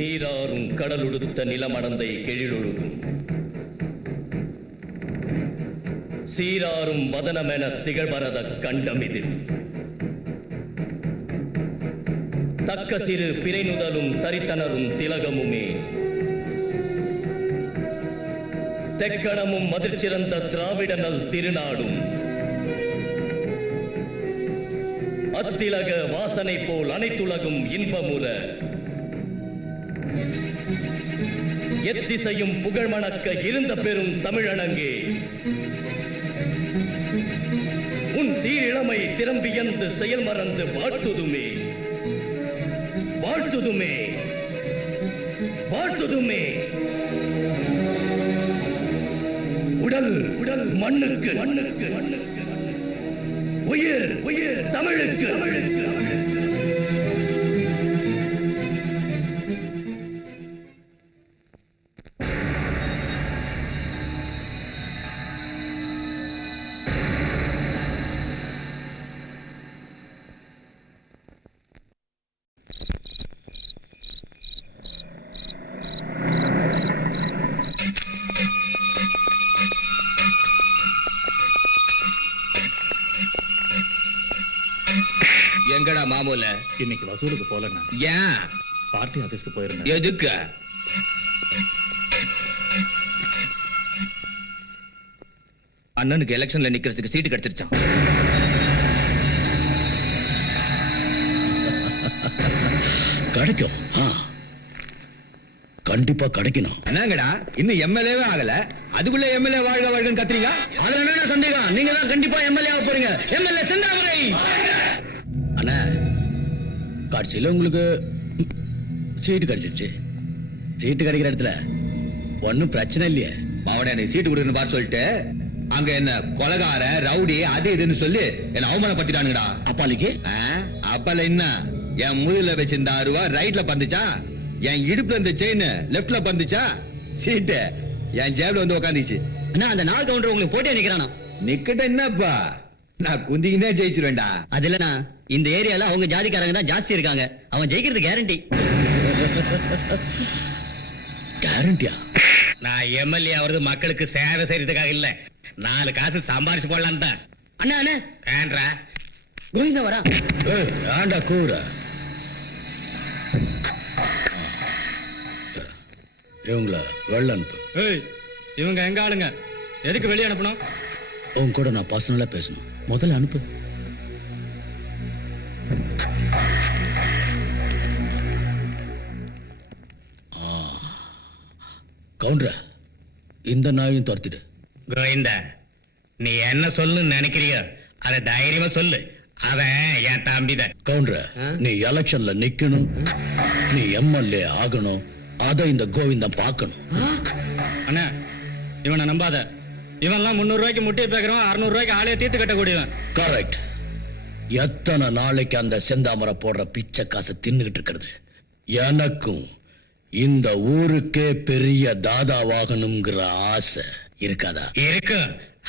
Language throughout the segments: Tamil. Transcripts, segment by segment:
நீராறும் கடலுடுத்த நிலமடந்தை கெழிலொழுகும் சீராறும் வதனமென திகழ்வரத கண்டமிதில் தக்க சிறு பிறைநுதலும் தரித்தனரும் திலகமுமே தெக்கணமும் மதிர்ச்சிறந்த திராவிடனல் திருநாடும் அத்திலக வாசனை போல் அனைத்துலகும் இன்பமுற எத்திசையும் புகழ் மணக்க இருந்த பெரும் தமிழனங்கே உன் சீரிழமை திறம்பியந்து செயல் மறந்து வாழ்த்துதுமே வாழ்த்துதுமே வாழ்த்துதுமே உடல் உடல் மண்ணுக்கு மண்ணுக்கு மண்ணுக்கு உயிர் உயிர் தமிழுக்கு தமிழுக்கு எங்கடா மாமூல இன்னைக்கு வசூலுக்கு போலண்ணா. ஏன்? பார்ட்டி ஆபீஸ்க்கு போயிருந்தேன். எதுக்கு? அண்ணனுக்கு எலெக்ஷன்ல நிக்கிறதுக்கு சீட்டு கிடைச்சிருச்சான். கிடைக்கும், கண்டிப்பா கிடைக்கணும். என்னங்கடா இன்னும் எம்எல்ஏவே ஆகல, அதுக்குள்ள எம்எல்ஏ வாழ்க வாழ்கன்னு கத்துறீங்க. அதுல என்ன சந்தேகம்? நீங்க தான் கண்டிப்பா எம்எல்ஏ ஆக போறீங்க. எம்எல்ஏ செந்தாமரை அண்ணா, கட்சியில உங்களுக்கு சீட்டு கிடைச்சிருச்சு. சீட்டு கிடைக்கிற இடத்துல ஒன்னும் பிரச்சனை இல்லையே. மாவன எனக்கு சீட்டு கொடுக்கணும்னு பார்த்து சொல்லிட்டு அங்க என்ன கொலகார ரவுடி அது இதுன்னு சொல்லி என்ன அவமானப்படுத்திட்டானுங்கடா. அப்பாலிக்கு அப்பால என்ன என் முதுகுல வச்சிருந்த 6 ரூபா ரைட்ல பந்துச்சா, என் இடுப்புல இருந்த செயின் லெப்ட்ல பந்துச்சா, சீட்டு என் ஜேப்ல வந்து உட்காந்துச்சு. அந்த நாள் கவுண்டர் உங்களுக்கு போட்டியா நிக்கிறானா? நிக்கட்ட என்னப்பா, நான் குந்திக்கினே ஜெயிச்சிருவேன்டா. அது இல்லனா இந்த ஏரியால அவங்க ஜாதிக்காரங்க தான் ஜாஸ்தி இருக்காங்க. அவன் ஜெயிக்கிறது கேரண்டி. கேரண்டியா? நான் எம்எல்ஏ ஆவது மக்களுக்கு சேவை செய்யறதுக்காக இல்ல, 4 காசு சம்பாரிச்சு போடலாம் தான். அண்ணா அண்ணா ஏன்றா கோவிந்தா வரா? ஏண்டா கூற? இவங்கள வெளில அனுப்பு. இவங்க எங்க ஆளுங்க, எதுக்கு வெளியே அனுப்பணும்? உன் கூட நான் பர்சனலா பேசணும். முதல்ல அனுப்பு. கவுண்டர, இந்த நாயும் துரத்திடு. கோவிந்தா, நீ என்ன சொல்லு நினைக்கிறிய அத தைரியமா சொல்லு. அவன் என் தம்பிதான். கவுண்டர, நீ எலெக்ஷன்ல நிக்கணும், நீ எம்எல்ஏ ஆகணும். அத இந்த கோவிந்தம் பார்க்கணும். அண்ணா, இவனை நம்பாத. இவன்லாம் 300 ரூபாய்க்கு முட்டையை பேக்கிறவன், 600 ரூபாய்க்கு ஆளைய தீர்த்து கட்டக்கூடியவன். கரெக்ட். எத்தனை நாளைக்கு அந்த செந்தாமரை போடுற பிச்சை காசை தின்னுகிட்டு இருக்கிறது? எனக்கும் இந்த ஊருக்கே பெரிய தாதாவாகணுங்கிற ஆசை இருக்காதா? இருக்கு.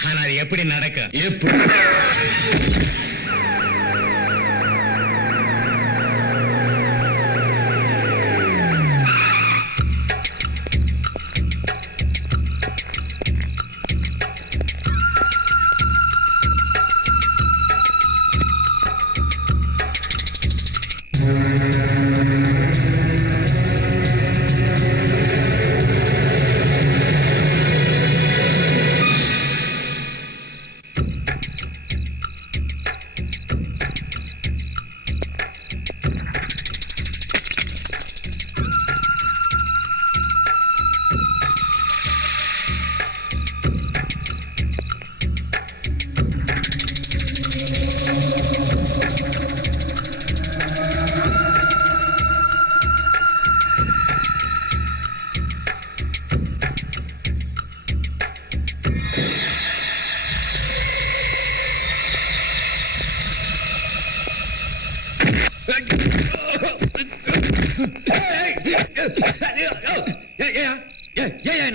ஆனா அது எப்படி நடக்கும்? எப்படி?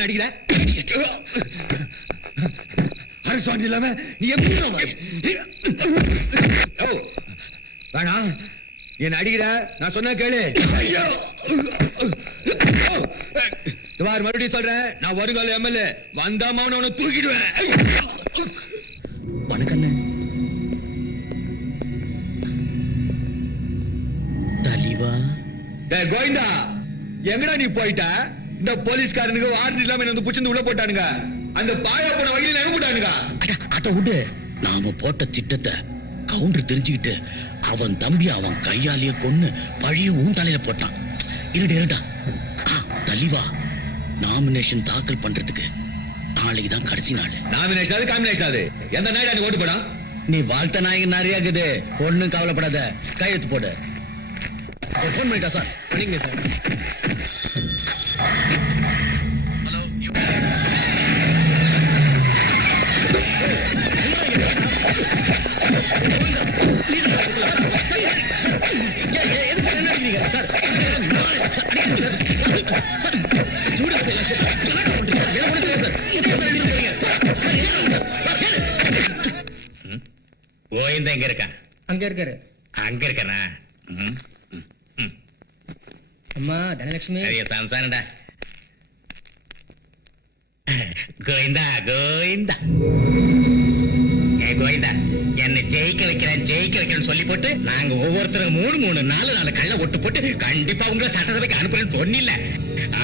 நடிக்கிற அரசாண்டி இல்லாம வேணாம், என்ன அடிக்கிற? நான் சொன்ன கேளு. துவார் மறுபடியும் சொல்றேன், நான் வருங்கால எம்எல்ஏ வந்தாம அவனை தூக்கிடுவேன். வணக்கண்ணே. தலைவா. டேய் கோவிந்தா, எங்கடா நீ போயிட்ட? இந்த போலீஸ்காரனுக்கு வாரண்ட் இல்லாம என்ன வந்து புடிச்சு உள்ள போட்டானுங்க. அந்த பாயா போன வகையில எங்க போட்டானுங்க? அத விடு. நாம போட்ட திட்டத்தை கவுண்டர் தெரிஞ்சுக்கிட்டு அவன் தம்பி அவன் கையாலேயே கொன்னு பழிய உன் தலையில போட்டான். இருடா தலைவா, நாமினேஷன் தாக்கல் பண்றதுக்கு நாளைக்கு தான் கடைசி நாள். நாமினேஷன் அது காம்பினேஷன் அது. எந்த நாயிடா நீ ஓட்டு போடா? நீ வாழ்த்த நாயகன் நிறைய இருக்குது. ஒண்ணும் கவலைப்படாத, கையெழுத்து போடு. போன் பண்ணிட்டா சார்? பண்ணிங்க சார். ஹலோ. கோவிந்தா எங்க இருக்கா? அங்க இருக்காரு. அங்க இருக்கனா? அம்மா தனலட்சுமி. பெரிய சம்சாரம்டா. கோவிந்தா கோவிந்தா. ஏ கோவிந்தா, என்ன ஜெயிக்க வைக்கிறேன்னு சொல்லி போட்டு நாங்க ஒவ்வொருத்தரும் 3 கள்ள ஒட்டு போட்டு கண்டிப்பா உங்களை சட்டசபைக்கு அனுப்புறேன்னு சொன்னில்ல.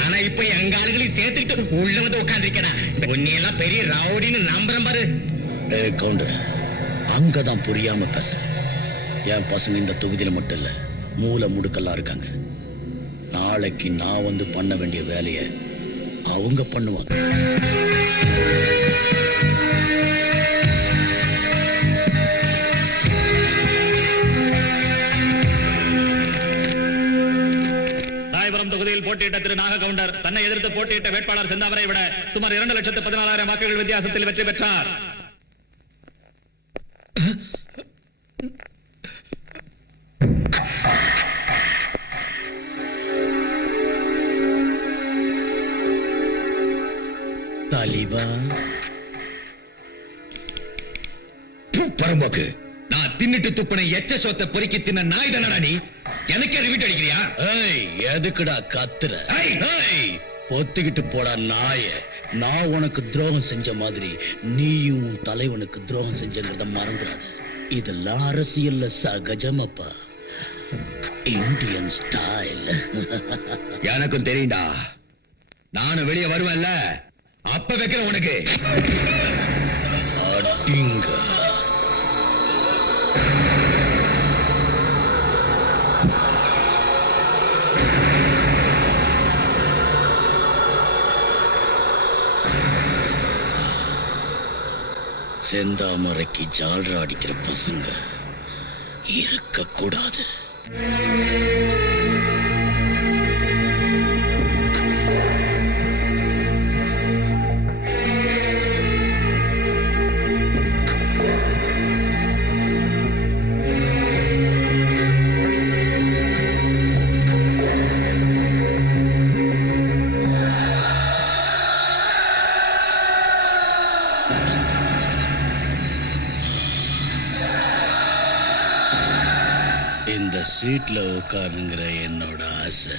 ஆனா இப்ப எங்க ஆளுகளையும் சேர்த்துக்கிட்டு உள்ள வந்து உட்காந்துருக்கா. உன்னையெல்லாம் பெரிய ரவுடின்னு நம்புறேன் பாரு. கவுண்டர், அங்கதான் புரியாம பேச. என் பசங்க இந்த தொகுதியில மட்டும் இல்ல, மூல முடுக்கெல்லாம் இருக்காங்க. நாளைக்கு நான் வந்து பண்ண வேண்டிய வேலையை அவங்க பண்ணுவாங்க. ராயபுரம் தொகுதியில் போட்டியிட்ட திரு நாக கவுண்டர் தன்னை எதிர்த்து போட்டியிட்ட வேட்பாளர் செந்தாமரை விட சுமார் 2,14,000 வாக்குகள் வித்தியாசத்தில் வெற்றி பெற்றார். தலைவா. பரம்போக்கு, நான் தின்னுட்டு துப்புன எச்ச சொத்தை பொறுக்கி தின்ன நாய் தானடா நீ? எனக்கே ரிவிட் அடிக்கிறியா? எதுக்குடா கத்துற? ஏய், ஒத்துக்கிட்டு போடா நாய. நான் உனக்கு துரோகம் செஞ்ச மாதிரி நீயும் உன் தலைவனுக்கு துரோகம் செஞ்சங்கிறத மறந்துடாத. இதெல்லாம் அரசியல்ல சகஜமப்பா. Indian style. எனக்கும் தெரியும்டா. நானும் வெளியே வருவேன்ல, அப்ப வைக்கிறேன் உனக்கு. அடிங்க. செந்தாமரைக்கு ஜால்ரா அடிக்கிற பசங்க இருக்கக்கூடாது. இந்த சீட்ல உட்காருங்கிற என்னோட ஆசை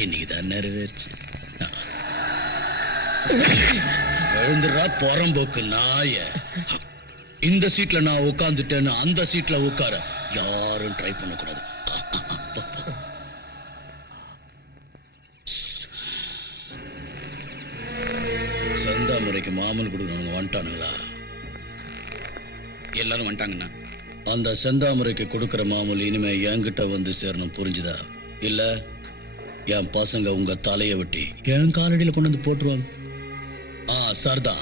இன்னைக்குதான் நிறைவேறுச்சு. எழுந்துடா புறம்போக்கு நாய. இந்த சீட்ல நான் உட்கார்ந்துட்டேன்னு அந்த சீட்ல உட்கார யாரும் ட்ரை பண்ணக்கூடாது. செந்தாமரைக்கு மாமூல் கொடுக்கணும் வந்துட்டானுங்களா? எல்லாரும் வந்துட்டாங்கண்ணா. அந்த செந்தாமரைக்கு கொடுக்கிற மாமூல் இனிமே என்கிட்ட வந்து சேரணும், புரிஞ்சுதா? இல்ல என் பசங்க உங்க தலையை வெட்டி என் காலடியில கொண்டு வந்து போட்டுருவாங்க. சர்தா,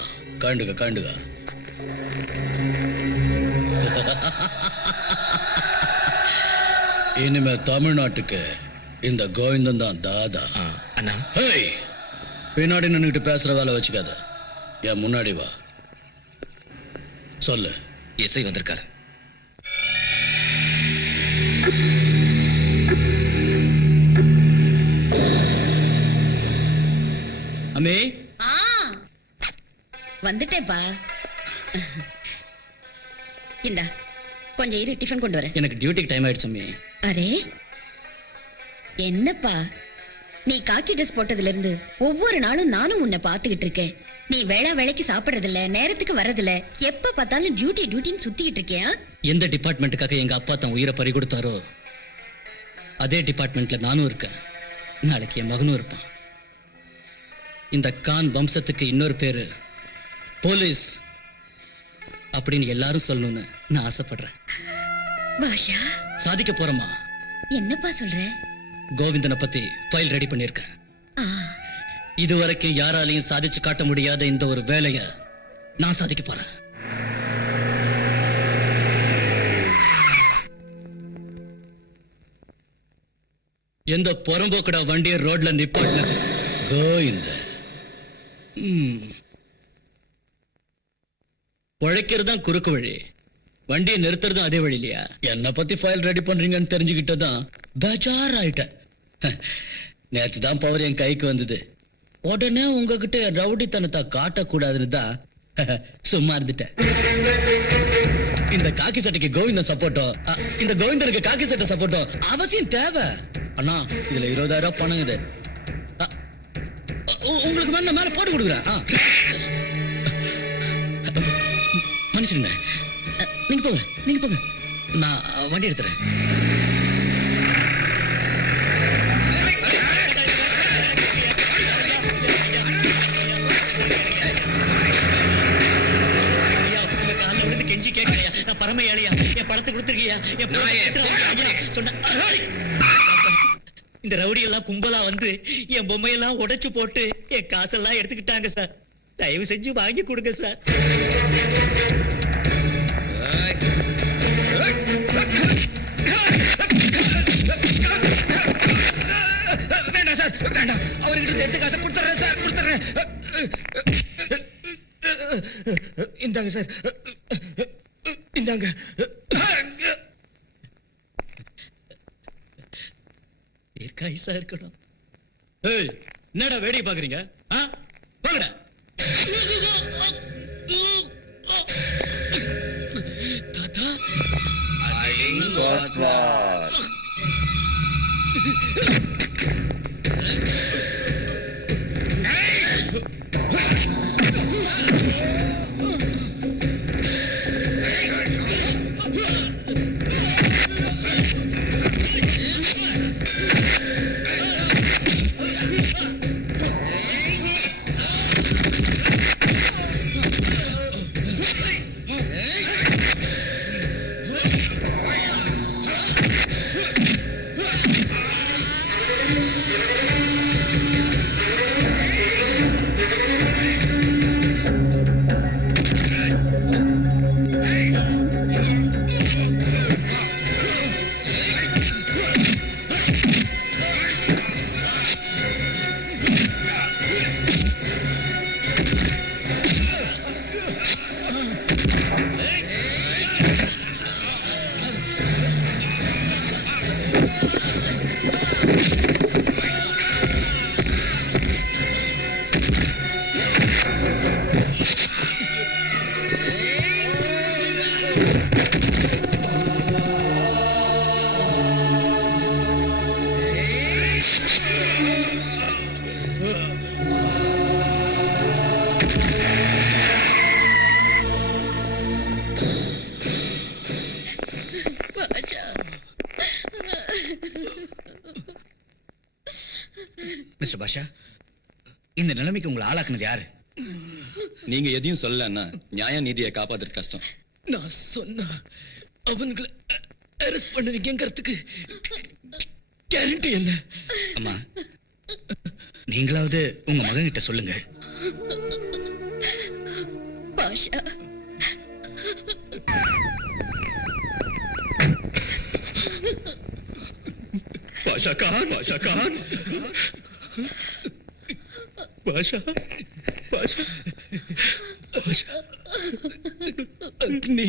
காண்டுக காண்டுக. இனிமே தமிழ்நாட்டுக்கு இந்த கோவிந்தன் தான் தாதா. அண்ணா, பின்னாடி நின்னுகிட்டு பேசுற வேலை வச்சுக்காத, என் முன்னாடி வா. சொல்லு. எஸ்ஐ வந்திருக்காரு. அம்மே. வந்துட்டேப்பா. இந்தா கொஞ்சம் இரு, டிஃபன் கொண்டு வரேன். எனக்கு டியூட்டிக்கு டைம் ஆயிடுச்சு அம்மே. அரே என்னப்பா, நீ காக்கி ட்ரெஸ் போட்டதுல இருந்து ஒவ்வொரு நாளும் நானும் உன்னை பாத்துக்கிட்டு இருக்கேன். நீ வேளைக்கு சாப்பிடறதில்ல, நேரத்துக்கு வர்றதில்ல, எப்ப பார்த்தாலும் டியூட்டின்னு சுத்திக்கிட்டு இருக்கியா? எந்த டிபார்ட்மெண்ட்டுக்காக எங்க அப்பா தன் உயிரை பறி கொடுத்தாரோ அதே டிபார்ட்மெண்ட்ல நானும் இருக்கேன். நாளைக்கு என் மகனும் இருப்பான். இந்த கான் வம்சத்துக்கு இன்னொரு பேரு போலீஸ் அப்படின்னு எல்லாரும் சொல்லணும்னு நான் ஆசைப்படுறேன். பாஷா, சாதிக்க போறேம்மா. என்னப்பா சொல்ற? கோவிந்தனை பத்தி ஃபைல் ரெடி பண்ணிருக்கேன். ஆ, இதுவரைக்கும் யாராலையும் சாதிச்சு காட்ட முடியாத இந்த ஒரு வேலையை நான் சாதிக்க போறேன். எந்த புறம்போக்கடா வண்டியை ரோட்ல நிப்பாட்டினது? கோவிந்த. உழைக்கிறது தான் குறுக்கு வழி, வண்டியை நிறுத்துறதும் அதே வழி இல்லையா? என்னை பத்தி ஃபைல் ரெடி பண்றீங்கன்னு தெரிஞ்சுக்கிட்டதான் பேஜார் ஆயிட்டேன். நேற்று தான் பவர் என் கைக்கு வந்தது. உடனே உங்ககிட்ட ரவுடித்தனத்தை காட்டக்கூடாதுன்னு தான் சும்மா இருந்துட்டேன். இந்த காக்கி சட்டைக்கு கோவிந்தன் சப்போர்ட்டும், இந்த கோவிந்தனுக்கு காக்கி சட்டை சப்போர்ட்டும் அவசியம் தேவை. அண்ணா, இதுல 20,000 பணம் இது. உங்களுக்கு மேல மேல போட்டு கொடுக்குறேன். மனுஷங்க, நீங்க போங்க, நான் வண்டி எடுத்துறேன். கெஞ்சி கேட்கலையா? நான் பரமையாளியா? என் படத்தை கொடுத்துருக்கியா? சொன்ன இந்த ரவுடி எல்லாம் கும்பலா வந்து என் பொம்மையெல்லாம் உடைச்சு போட்டு என் காசெல்லாம் எடுத்துக்கிட்டாங்க சார். தயவு செஞ்சு வாங்கி கொடுங்க சார். வேண்டாம் சார், வேண்டாம். அவர்கிட்ட எடுத்து காசை கொடுத்துறேன் சார், கொடுத்துறேன். இந்தாங்க சார், இந்தாங்க. தீர்க்காயுசா இருக்கணும். என்னடா வேடிக்கை பாக்குறீங்க? போங்கடா. தாத்தா, மிஸ்டர் பாஷா, இந்த நிலைமைக்கு உங்களை ஆளாக்குனது யாரு? நீங்க எதையும் சொல்லலன்னா நியாய நீதியை காப்பாத்துறது கஷ்டம். நான் சொன்னா அவங்களை அரெஸ்ட் பண்ணுவீங்கிறதுக்கு கேரண்டி என்ன? அம்மா, நீங்களாவது உங்க மகன் கிட்ட சொல்லுங்க. பாஷா, பாஷா கான், பாஷா கான், பாஷா, பாஷா, பாஷா, அக்னி.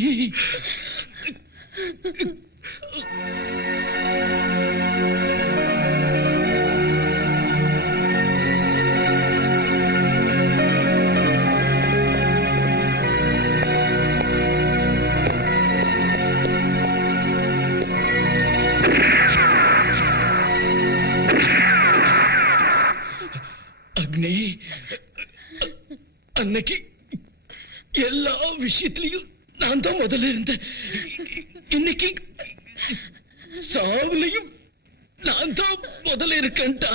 எல்லா விஷயத்திலையும் நான் தான் முதல்ல இருந்தேன். இன்னைக்கு சாவுலையும் நான் தான் முதல்ல இருக்கேன்டா.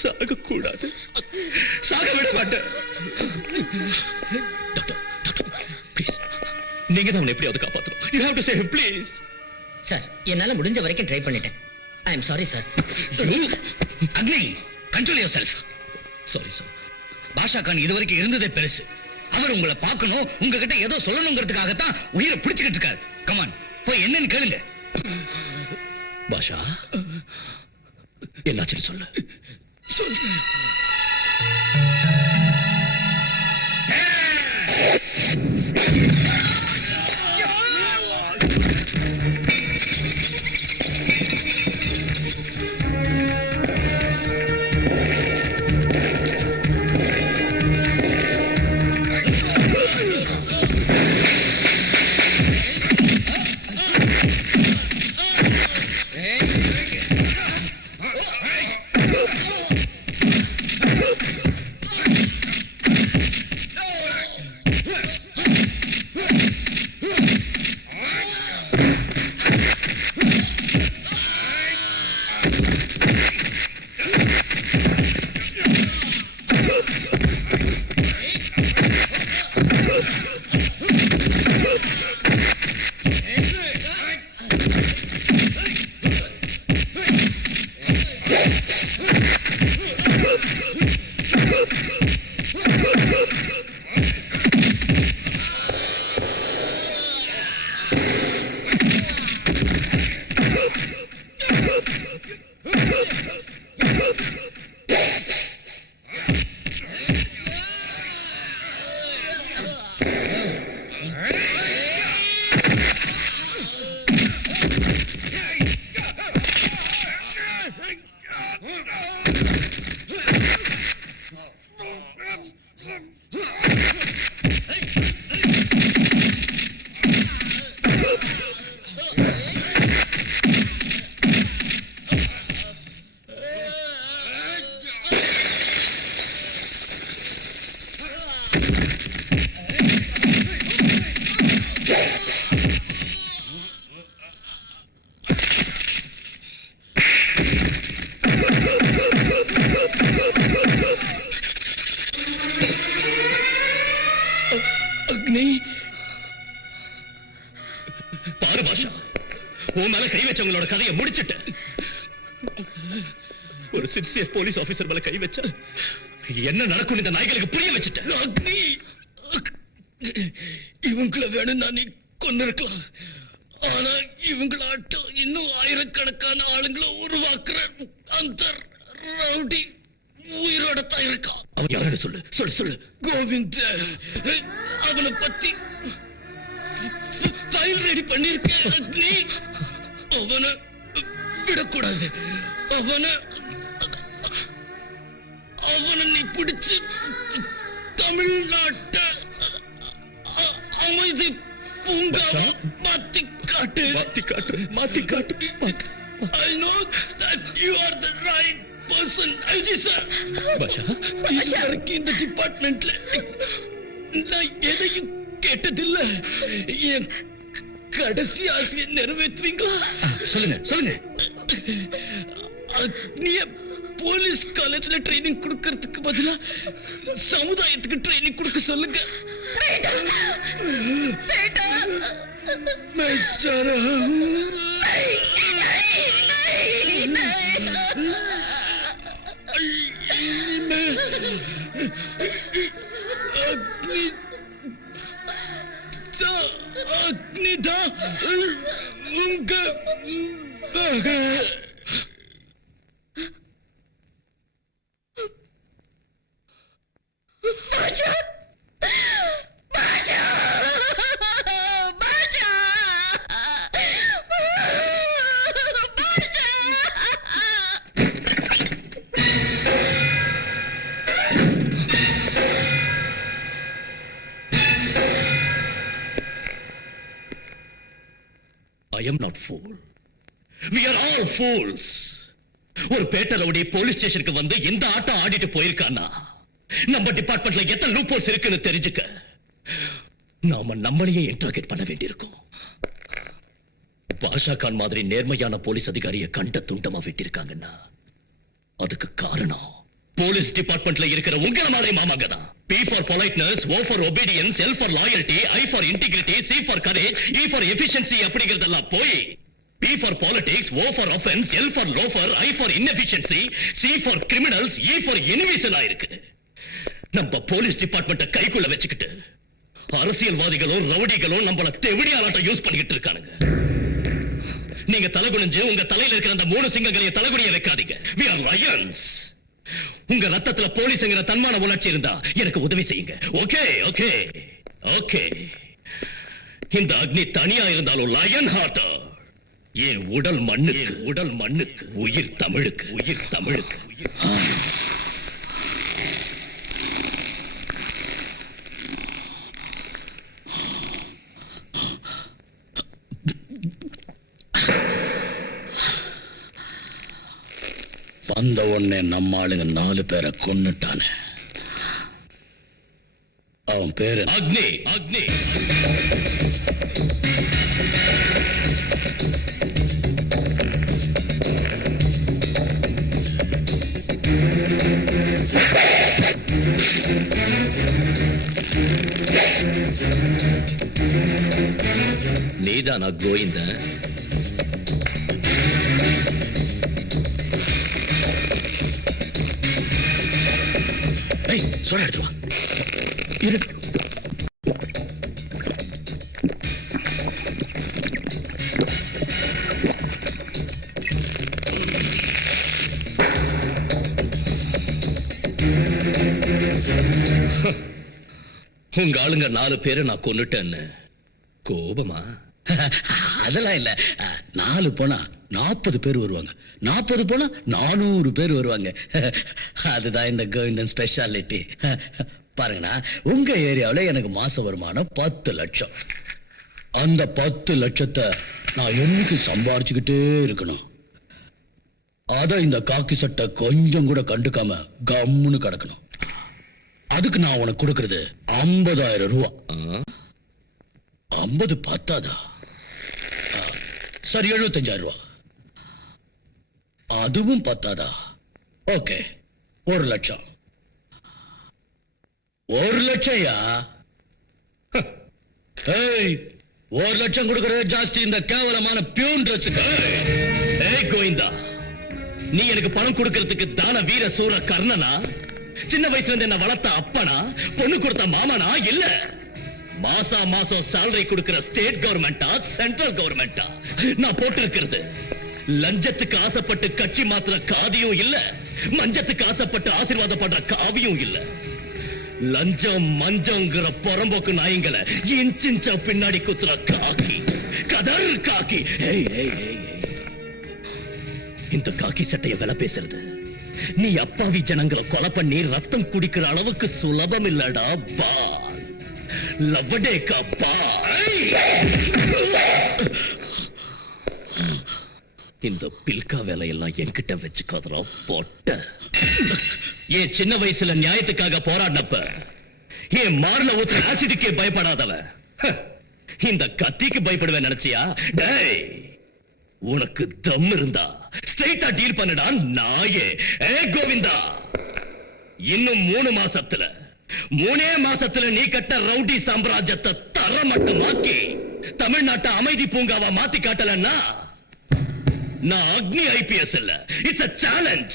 சாக கூடாது, சாக விட மாட்டேன். ப்ளீஸ், நீங்க தான் அவனை எப்படியாவது காப்பாற்றணும். You have to save him, please. Sir என்னால முடிஞ்ச வரைக்கும் ட்ரை பண்ணிட்டேன். I am sorry sir. Agni, control yourself. Sorry sir. Basha Khan இதுவரைக்கும் இருந்ததே பெருசு. அவர் உங்களை பார்க்கணும், உங்ககிட்ட ஏதோ சொல்லணுங்கிறதுக்காகத்தான் உயிரை பிடிச்சுக்கிட்டு இருக்காரு. கமான், போய் என்னன்னு கேளுங்க. பாஷா, என்னாச்சுன்னு சொல்லு. அக்னி, பாரு பாஷா, உன் மேல கை வச்சவங்களோட கதையை முடிச்சிட்ட. ஒரு சின்சியர் போலீஸ் ஆபீசர் மேல கை வச்ச என்ன நடக்கும் இந்த நாய்களுக்கு புரிய வச்சுட்ட. அக்னி, இவங்கள வேணும்னா நீ கொண்டிருக்கலாம். ஆனா இவங்களாட்டம் இன்னும் ஆயிரக்கணக்கான ஆளுங்களை உருவாக்குற அந்த ரவுடி உயிரோட தான் இருக்கான். அவன் யாருன்னு சொல்லு, சொல்லு சொல்லு. கோவிந்த், அவனை பத்தி ஃபைல் ரெடி பண்ணிருக்கேன். அக்னி, அவனை விடக்கூடாது. அவனை நீ பிடிச்சு தமிழ்நாட்டை அமைதி பூங்காவை மாத்தி காட்டு. மாத்தி காட்டு, மாத்தி காட்டு. I know that you are the right person, IG sir. பாஷா, இதுவரைக்கும் இந்த டிபார்ட்மெண்ட்ல நான் எதையும் கேட்டதில்லை. என் கடைசி ஆசையை நிறைவேற்றுவீங்களா? சொல்லுங்க சொல்லுங்க. அக்னிய போலீஸ் காலேஜ்ல ட்ரைனிங் கொடுக்கறதுக்கு பதிலா சமுதாயத்துக்கு ட்ரைனிங் கொடுக்க சொல்லுங்க. அக்னிதா உங்க பாஷா, பாஷா, பாஷா, I am not fool. We are all fools. ஒரு பேட்ட ரவுடி போலீஸ் ஸ்டேஷனுக்கு வந்து இந்த ஆட்டம் ஆடிட்டு போயிருக்கான்னா நம்ம டிபார்ட்மெண்ட்ல எத்தனை லூப் ஹோல்ஸ் இருக்குன்னு தெரிஞ்சுக்க நாம நம்மளையே இன்டர்கேட் பண்ண வேண்டியிருக்கும். பாஷா கான் மாதிரி நேர்மையான போலீஸ் அதிகாரியை கண்ட துண்டமா விட்டிருக்காங்கன்னா அதுக்கு காரணம் போலீஸ் டிபார்ட்மெண்ட்ல இருக்கிற உங்கள மாதிரி மாமாங்க தான். P for politeness, O for obedience, L for loyalty, I for integrity, C for courage, E for efficiency அப்படிங்கறதெல்லாம் போய் P for politics, O for offense, L for loafer, I for inefficiency, C for criminals, E for innovation ஆயிருக்கு. நம்ம போலீஸ் டிபார்ட்மெண்ட்டை கைக்குள்ள வச்சுக்கிட்டு அரசியல்வாதிகளும் ரவுடிகளும் நம்மள தெவிடியாலாட்டம் யூஸ் பண்ணிக்கிட்டு இருக்கானுங்க. நீங்க தலைகுனிஞ்சு உங்க தலையில இருக்கிற அந்த 3 சிங்கங்களையும் தலைகுனிய வைக்காதீங்க. We are lions. உங்க ரத்தத்துல போலீஸ்ங்கிற தன்மான உணர்ச்சி இருந்தா எனக்கு உதவி செய்யுங்க. Okay okay okay. இந்த அக்னி தனியா இருந்தாலும் லயன் ஹார்ட். என் உடல் மண்ணுக்கு உயிர் தமிழுக்கு. வந்த உடனே நம்ம ஆளுங்க 4 பேரை கொன்னுட்டானே. அவன் பேரு அக்னி. நீதானா கோவிந்தன்? சொல்ல எடுத்து வா. உங்க ஆளுங்க 4 பேரை நான் கொன்னுட்டேன்னு கோபமா? அதெல்லாம் இல்ல. 4 போனா 40 பேர் வருவாங்க, 40 போனா 400 பேர் வருவாங்க. அதுதான் இந்த கோவிந்தன் ஸ்பெஷாலிட்டி. பாருங்கண்ணா, உங்க ஏரியாவில் எனக்கு மாச வருமானம் 10 லட்சம். அந்த 10 லட்சத்தை நான் என்னைக்கு சம்பாரிச்சுக்கிட்டே இருக்கணும். அத இந்த காக்கி சட்டை கொஞ்சம் கூட கண்டுக்காம கம்முன்னு கிடக்கணும். அதுக்கு நான் உனக்கு கொடுக்கறது 50,000 ரூபா. 50 பத்தாதா? சரி, 75,000 ரூபா. அதுவும் பத்தாதா? ஓகே, 1 லட்சம். 1 லட்சம்யா? ஏய், 1 லட்சம் கொடுக்கறது ஜாஸ்தி இந்த கேவலமான பியூன் ட்ரெஸ்ஸுக்கு. ஏய் கோவிந்தா, நீ எனக்கு பணம் கொடுக்கறதுக்கு தான வீர சூர கர்ணனா? சின்ன வயசுல இருந்து என்ன வளர்த்த அப்பனா? பொண்ணு கொடுத்த மாமனா? இல்ல, மாசம் salary கொடுக்கிற ஸ்டேட் கவர்மெண்டா சென்ட்ரல் கவர்மெண்டா? நான் போட்டு இருக்கிறது லஞ்சத்துக்கு ஆசைப்பட்டு கட்சி மாத்திர காதியும் இல்ல, மஞ்சத்துக்கு ஆசைப்பட்டு ஆசீர்வாதம் பண்ற காவியும் இல்ல. லஞ்சம் மஞ்சங்கிற புறம்போக்கு நாயங்களை இன்ச்சா பின்னாடி குத்துற காக்கி, கதர் காக்கி. இந்த காக்கி சட்டைய விலை பேசுறது நீ அப்பாவி ஜனங்களை கொலை பண்ணி ரத்தம் குடிக்கிற அளவுக்கு சுலபம் இல்லடா பா. லவடேக்கா பா. இந்த பில்கா வேலையெல்லாம் என்கிட்ட வச்சுக்காதரா போட்ட. ஏன் சின்ன வயசுல நியாயத்துக்காக போராடினப்ப ஏன் மார்ல ஊத்து ஆசிடுக்கே பயப்படாதவ இந்த கத்திக்கு பயப்படுவேன் நினைச்சியா? டேய், உனக்கு தம் இருந்தா ஸ்ட்ரைட்டா டீல் பண்ணடா நாயே. ஏ கோவிந்தா, இன்னும் 3 மாசத்துல நீ கட்ட ரவுடி சாம்ராஜ்யத்தை தரமட்டமாக்கி தமிழ்நாட்டை அமைதி பூங்காவா மாத்தி காட்டலன்னா நான் அக்னி IPS இல்ல, இட்ஸ் a challenge.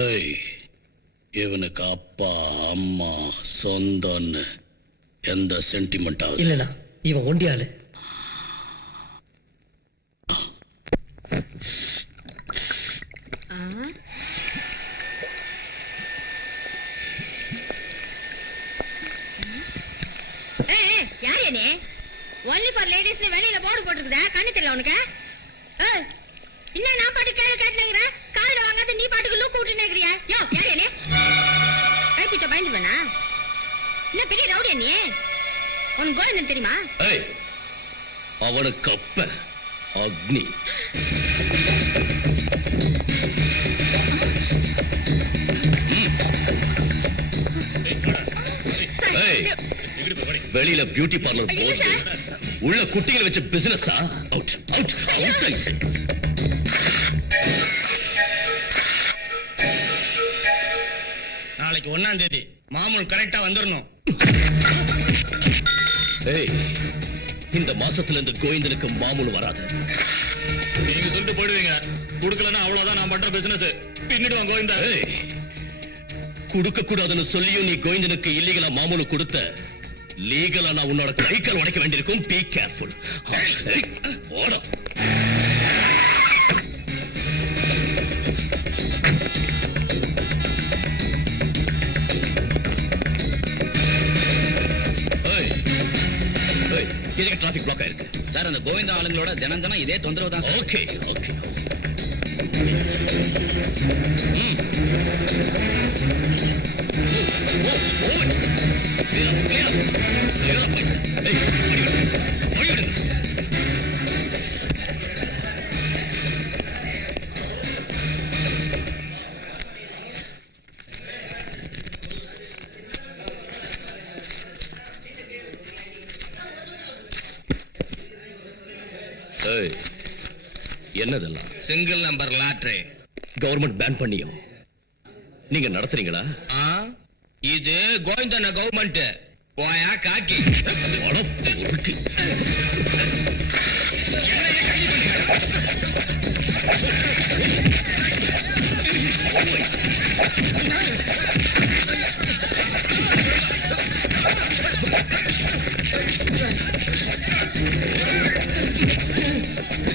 ஏய், இவனுக்கு அப்பா அம்மா சொந்தம்னு எந்த சென்டிமெண்ட் ஆகுது? இல்லண்ணா, இவன் ஒண்டியாளு. யார் என்ன ஒன்லி ஃபார் லேடிஸ்னு வெளியில போர்டு போட்டுருக்குதா? கண்ணு தெரியல உனக்கு? இன்னும் நான் பாட்டு கேள்வி கேட்டுனேங்கிறேன். கால்ல வாங்காத நீ பாட்டுக்கு லூக்கு விட்டு நேக்கிறியா? யோ, யார் என்ன? கைப்பிச்ச பயந்து பண்ணா? என்ன பெரிய ரவுடியா நீ? உனக்கு கோவிந்தன் தெரியுமா? ஏய், அவனுக்கு அப்ப அக்னி. ஏய், வெளியில பியூட்டி பார்லர் போட்டு உள்ள குட்டிகளை வச்ச பிசினஸா? Out out out. நாளைக்கு 1ஆம் தேதி மாமூல் கரெக்டா வந்துடணும். ஏய், இந்த மாசத்துல இருந்து கோவிந்தனுக்கு மாமூல் வராது. நீங்க சொல்லிட்டு போயிடுவீங்க. கொடுக்கலன்னா அவ்வளவுதான் நான் பண்ற பிசினஸ். பின்னிடுவான் கோவிந்தா. ஏய், கொடுக்க கூடாதுன்னு சொல்லியும் நீ கோவிந்தனுக்கு இல்லீகலா மாமூல் கொடுத்த, லீகலா நான் உன்னோட கை கால் உடைக்க வேண்டியிருக்கும். Be careful. ஓட. டிராபிக் பிளாக் ஆயிருக்கு சார். அந்த கோவிந்தா ஆளுங்களோட தினம் தினம் இதே தொந்தரவு தான் சார். Okay okay. என்னதெல்லாம்? Single number lottery government ban பண்ணியும் நீங்க நடத்துறீங்களா? இது கோவிந்தன கவர்மெண்ட் போயா காக்கி.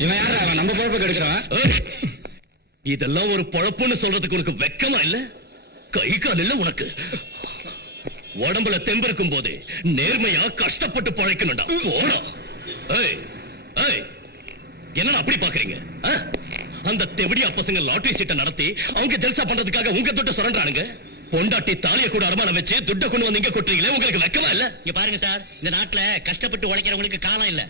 இவன் யாரா? அவன் நம்ம பொறுப்பு கெடுக்கிறான். இதெல்லாம் ஒரு பொழப்புன்னு சொல்றதுக்கு உனக்கு வெக்கமா இல்ல? கை கால் இல்ல உனக்கு? உடம்புல தெம்பு இருக்கும் போதே நேர்மையா கஷ்டப்பட்டு பழைக்கணும்டா. போடா. ஏய் ஏய், என்னடா அப்படி பாக்குறீங்க? அந்த தெவடியா பசங்க லாட்டரி சீட்டை நடத்தி அவங்க ஜல்சா பண்றதுக்காக உங்க துட்ட சுரண்டானுங்க. பொண்டாட்டி தாலிய கூட அடமானம் வச்சு துட்ட கொண்டு வந்து இங்க கொட்டுறீங்களே, உங்களுக்கு வெக்கமா இல்ல? இங்க பாருங்க சார், இந்த நாட்டுல கஷ்டப்பட்டு உழைக்கிறவங்களுக்கு காலம் இல்ல.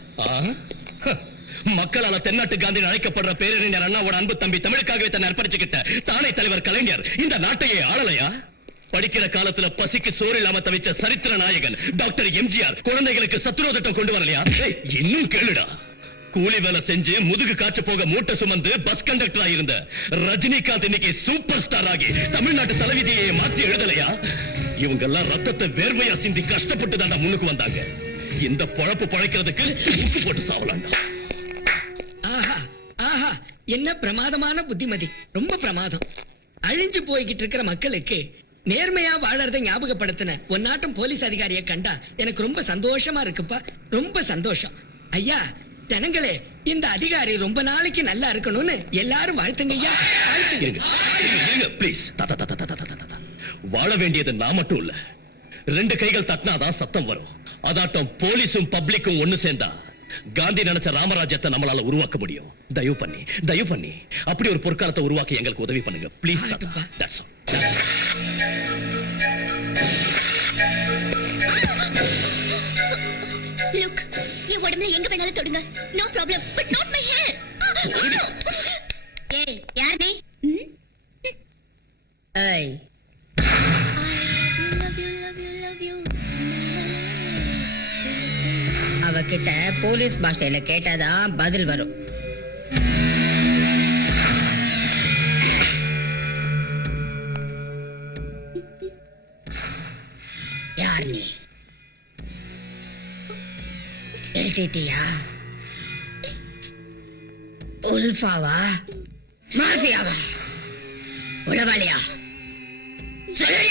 மக்களால தென்னாட்டு காந்தி அழைக்கப்படுற பேரறிஞர் அண்ணாவோட அன்பு தம்பி தமிழுக்காகவே தன்னை அர்ப்பணிச்சுக்கிட்ட தானே தலைவர் கலைஞர் இந்த நாட்டையே ஆளலையா? படிக்கிற காலத்துல பசிக்கு சோறு இல்லாம தவிச்ச சரித்திர நாயகன் டாக்டர் எம்ஜிஆர் குழந்தைகளுக்கு சத்துணவு திட்டம் கொண்டு வரலையா? இன்னும் கேளுடா. கூலி வேலை செஞ்சு முதுகு காய்ச்ச போக மூட்டை சுமந்து பஸ் கண்டக்டரா இருந்த ரஜினிகாந்த் இன்னைக்கு சூப்பர் ஸ்டார் ஆகி தமிழ்நாட்டு தலைவிதியை மாத்தி எழுதலையா? இவங்க எல்லாம் ரத்தத்தை வேர்வையா சிந்தி கஷ்டப்பட்டு தான் முன்னுக்கு வந்தாங்க. இந்த பொழப்பு பழைக்கிறதுக்கு உப்பு போட்டு சாவலாண்டா. ஆஹா ஆஹா, என்ன பிரமாதமான புத்திமதி. ரொம்ப பிரமாதம். அழிஞ்சு போய்கிட்டு இருக்கிற மக்களுக்கு நேர்மையா வாழறதை ஞாபகப்படுத்தின ஒன்னாட்டம் போலீஸ் அதிகாரியை கண்டா எனக்கு ரொம்ப சந்தோஷமா இருக்குப்பா. ரொம்ப சந்தோஷம். ஐயா ஜனங்களே, இந்த அதிகாரி ரொம்ப நாளைக்கு நல்லா இருக்கணும்னு எல்லாரும் வாழ்த்துங்க ஐயா, வாழ்த்துங்க. ப்ளீஸ். வாழ வேண்டியது நான் மட்டும் இல்ல, 2 கைகள் தட்டினாதான் சத்தம் வரும். அதாட்டம் போலீஸும் பப்ளிக்கும் ஒண்ணு சேர்ந்தா காந்தி நினைச்ச ராமராஜ்யத்தை நம்மளால உருவாக்க முடியும். தயவு பண்ணி அப்படி ஒரு பொற்காலத்தை உருவாக்கி எங்களுக்கு உதவி பண்ணுங்க ப்ளீஸ். லுக், என் உடம்புல எங்க வேணாலும் தொடுங்க. No problem, but not my hair. ஏய், யார் நீ? ஏய், அவகிட்ட போலீஸ் பாஷையில கேட்டாதான் பதில் வரும். யார் நீ? எல்டிடியா? உல்ஃபாவா? மாஃபியாவா? உளவாளியா? சொல்லு.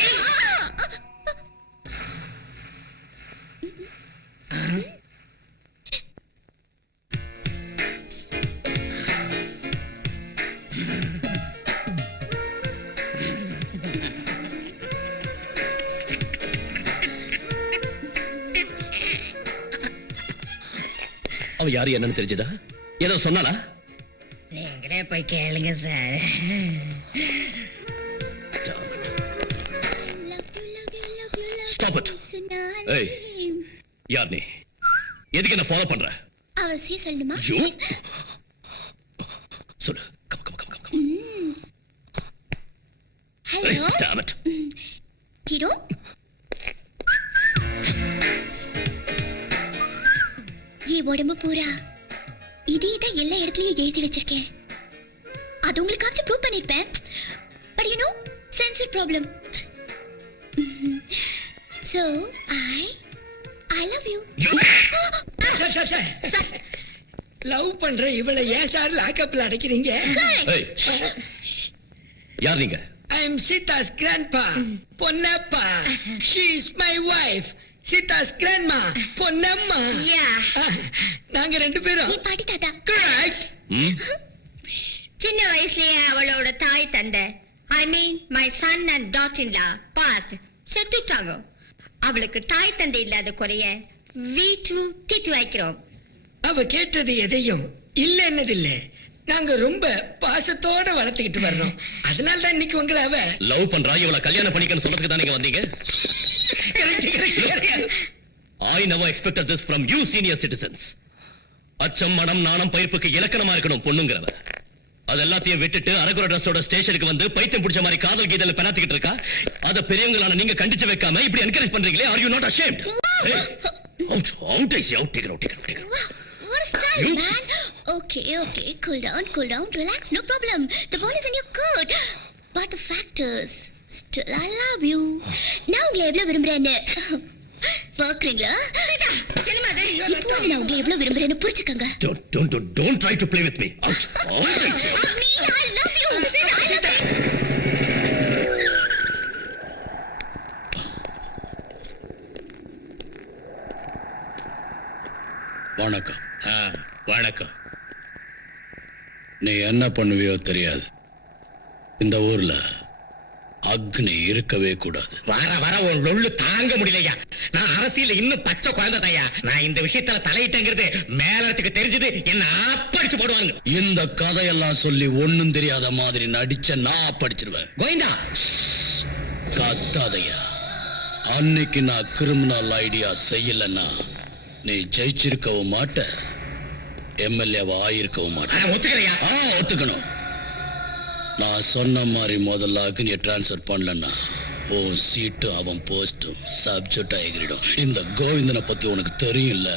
அவ யாரு என்னன்னு தெரிஞ்சதா? ஏதோ சொன்னானா? நீங்களே போய் கேளுங்க சார். Stop it. ஏய் யார் நீ எதுக்கு என்ன ஃபாலோ பண்ற அவசியம் சொல்லணுமா ஐயோ சொல்லு கம் கம் கம் கம் ஏய் ஹலோ damn it ஹீரோ என் உடம்பு பூரா இதே தான் எல்லா இடத்துலயும் எழுதி வச்சிருக்கேன் அது உங்களுக்கு காமிச்சு ப்ரூவ் பண்ணிருப்பேன் but you know censor problem so I love you love பண்ற இவளை ஏன் சார் லாக்அப்ல அடைக்கிறீங்க? ஏய் யார் நீங்க I am Seetha's grandpa Ponnappa. She is my wife Seetha's grandma Ponnamma. Yeah நாங்க ரெண்டு பேரும் நீ பாட்டி தாத்தா Correct. ம் சின்ன வயசுலயே அவளோட தாய் தந்தை I mean my son and daughter in law passed செத்துட்டாங்க. அவளுக்கு தாய் தந்தை இல்லாத குறைய வீட்டு தீர்த்து வைக்கிறோம். அவ கேட்டது எதையும் இல்லன்னதில்ல. நாங்க ரொம்ப பாசத்தோட வளர்த்துக்கிட்டு வர்றோம். அதனால தான் இன்னைக்கு உங்களை அவ லவ் பண்றா இவள கல்யாணம் பண்ணிக்கன்னு சொல்றதுக்கு தான் நீங்க வந்தீங்க I never expected this from you senior citizens. அச்சம் மனம் நாணம் பயிர்ப்புக்கு இலக்கணமா இருக்கணும் பொண்ணுங்கிறவ. அது எல்லாத்தையும் விட்டுட்டு அரகுர ட்ரெஸ்ஸோட ஸ்டேஷனுக்கு வந்து பைத்தியம் பிடிச்ச மாதிரி காதல் கீதல பெனாத்திக்கிட்டு இருக்கா. அத பெரியவங்களான நீங்க கண்டிச்சு வைக்காம இப்படி encourage பண்றீங்களே. Are you not ashamed? Hey, out, take it out. What a style, You- man. Okay, cool down, relax, no problem. The ball is in your court. But the fact is, still I love you. நான் உங்களை எவ்வளவு விரும்புறேன்னு பாக்குறீங்களா? என்னமா அது? இப்போ நான் உங்களை எவ்வளவு விரும்புறேன்னு புரிச்சுக்கங்க. Don't try to play with me. Out. Me, I love you. I love you. வணக்கம். வணக்கம். நீ என்ன பண்ணுவியோ தெரியாது. இந்த ஊர்ல அக்னி இருக்கவே கூடாது. வர உன் லொள்ளு தாங்க முடியலையா. நான் அரசியல இன்னும் பச்சை குழந்தை தாயா. நான் இந்த விஷயத்துல தலையிட்டங்கிறது மேலத்துக்கு தெரிஞ்சது என்ன ஆப்படிச்சு போடுவாங்க. இந்த கதையெல்லாம் சொல்லி ஒண்ணும் தெரியாத மாதிரி நடிச்ச நான் படிச்சிருவேன். கோவிந்தா கத்தாதையா. அன்னைக்கு நான் கிரிமினல் ஐடியா செய்யலன்னா நீ ஜெயிச்சிருக்கவும் மாட்ட, எம்எல்ஏவா ஆயிருக்கவும் மாட்ட. ஒத்துக்கிறையா? ஒத்துக்கணும். நான் சொன்ன மாதிரி முதல்ல அக்னியை டிரான்ஸ்ஃபர் பண்ணலன்னா உன் சீட்டு அவன் போஸ்டும் சப்ஜெக்ட் ஆகிடும். இந்த கோவிந்தனை பத்தி உனக்கு தெரியும்ல.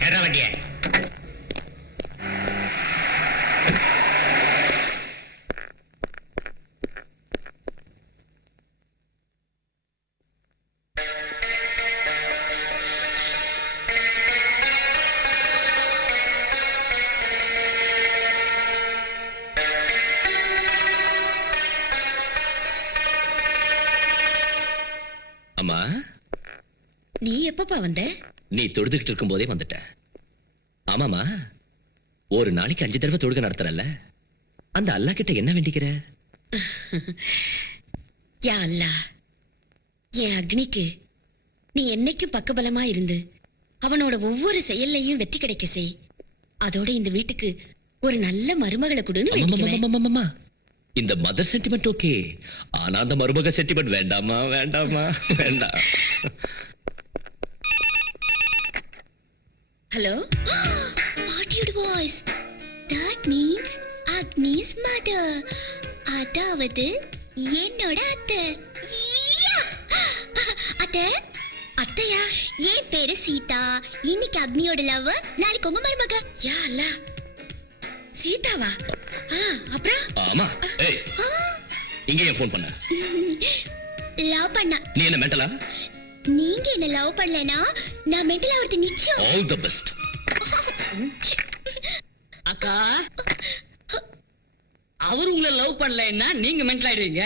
கேட்டா வண்டிய அம்மா நீ எப்பப்பா வந்த? நீ தொழுதுகிட்டு இருக்கும் போதே வந்துட்ட. ஆமாமா ஒரு நாளைக்கு 5 தடவை தொழுகை நடத்துறல்ல, அந்த அல்லாஹ் கிட்ட என்ன வேண்டிக்கிற? யா அல்லாஹ், என் அக்னிக்கு நீ என்னைக்கும் பக்கபலமா இருந்து அவனோட ஒவ்வொரு செயல்லையும் வெற்றி கிடைக்க செய். அதோட இந்த வீட்டுக்கு ஒரு நல்ல மருமகளை கொடுன்னு வேண்டிக்குவேன். அம்மம்மம்மம்மம்மம்ம. இந்த மதர் சென்டிமெண்ட் ஓகே, ஆனா அந்த மருமக சென்டிமெண்ட் வேண்டாமா வேண்டாம். Hello, what voice? That means Agnes mother, அதாவது என்னோட அத்தை. அத்தை அத்தையா? என் பேரு சீதா. இன்னைக்கு அக்னியோட லவ், நாளைக்கு உங்க மருமக. யா அல்லாஹ், சீதாவா? அப்புறம் ஆமா. ஏய் இங்க ஏன் ஃபோன் பண்ண? லவ் பண்ண. நீ என்ன மென்டலா? நீங்க என்ன லவ் பண்ணலனா நான் மென்டலா வரது நிச்சயம். All the best. அக்கா, அவர் உங்களை லவ் பண்ணலைன்னா நீங்க மென்டல் ஆயிடுவீங்க.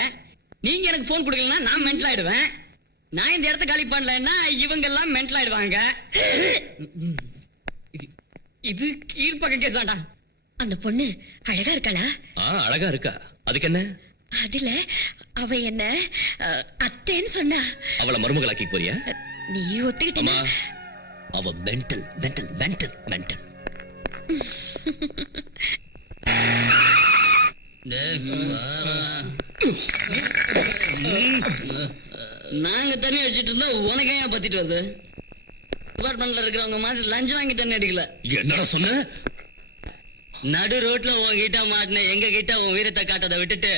நீங்க எனக்கு போன் கொடுக்கலன்னா நான் மென்டல் ஆயிடுவேன். நான் இந்த இடத்த காலி பண்ணலைன்னா இவங்க எல்லாம் மென்டல் ஆயிடுவாங்க. இது கீழ்பக்க கேசாண்டா. அந்த பொண்ணு அழகா இருக்காளா? அழகா இருக்கா, அதுக்கு என்ன? அதுல அவ என்ன அத்தைன்னு சொன்னா. அவளை மருமகளாக்கி போறியா? நீ ஒத்துக்கிட்டமா? அவ மென்டல் மென்டல் மென்டல் மென்டல். நாங்க தண்ணி அடிச்சிட்டு இருந்தா உனக்கு ஏன் பத்திட்டு வருது? டிபார்ட்மெண்ட்ல இருக்கிறவங்க மாதிரி லஞ்சம் வாங்கி தண்ணி அடிக்கல. என்னடா சொன்ன? நடு ரோட்ல உன்கிட்ட மாட்டின எங்க கிட்ட உன் வீரத்தை காட்டதை விட்டுட்டு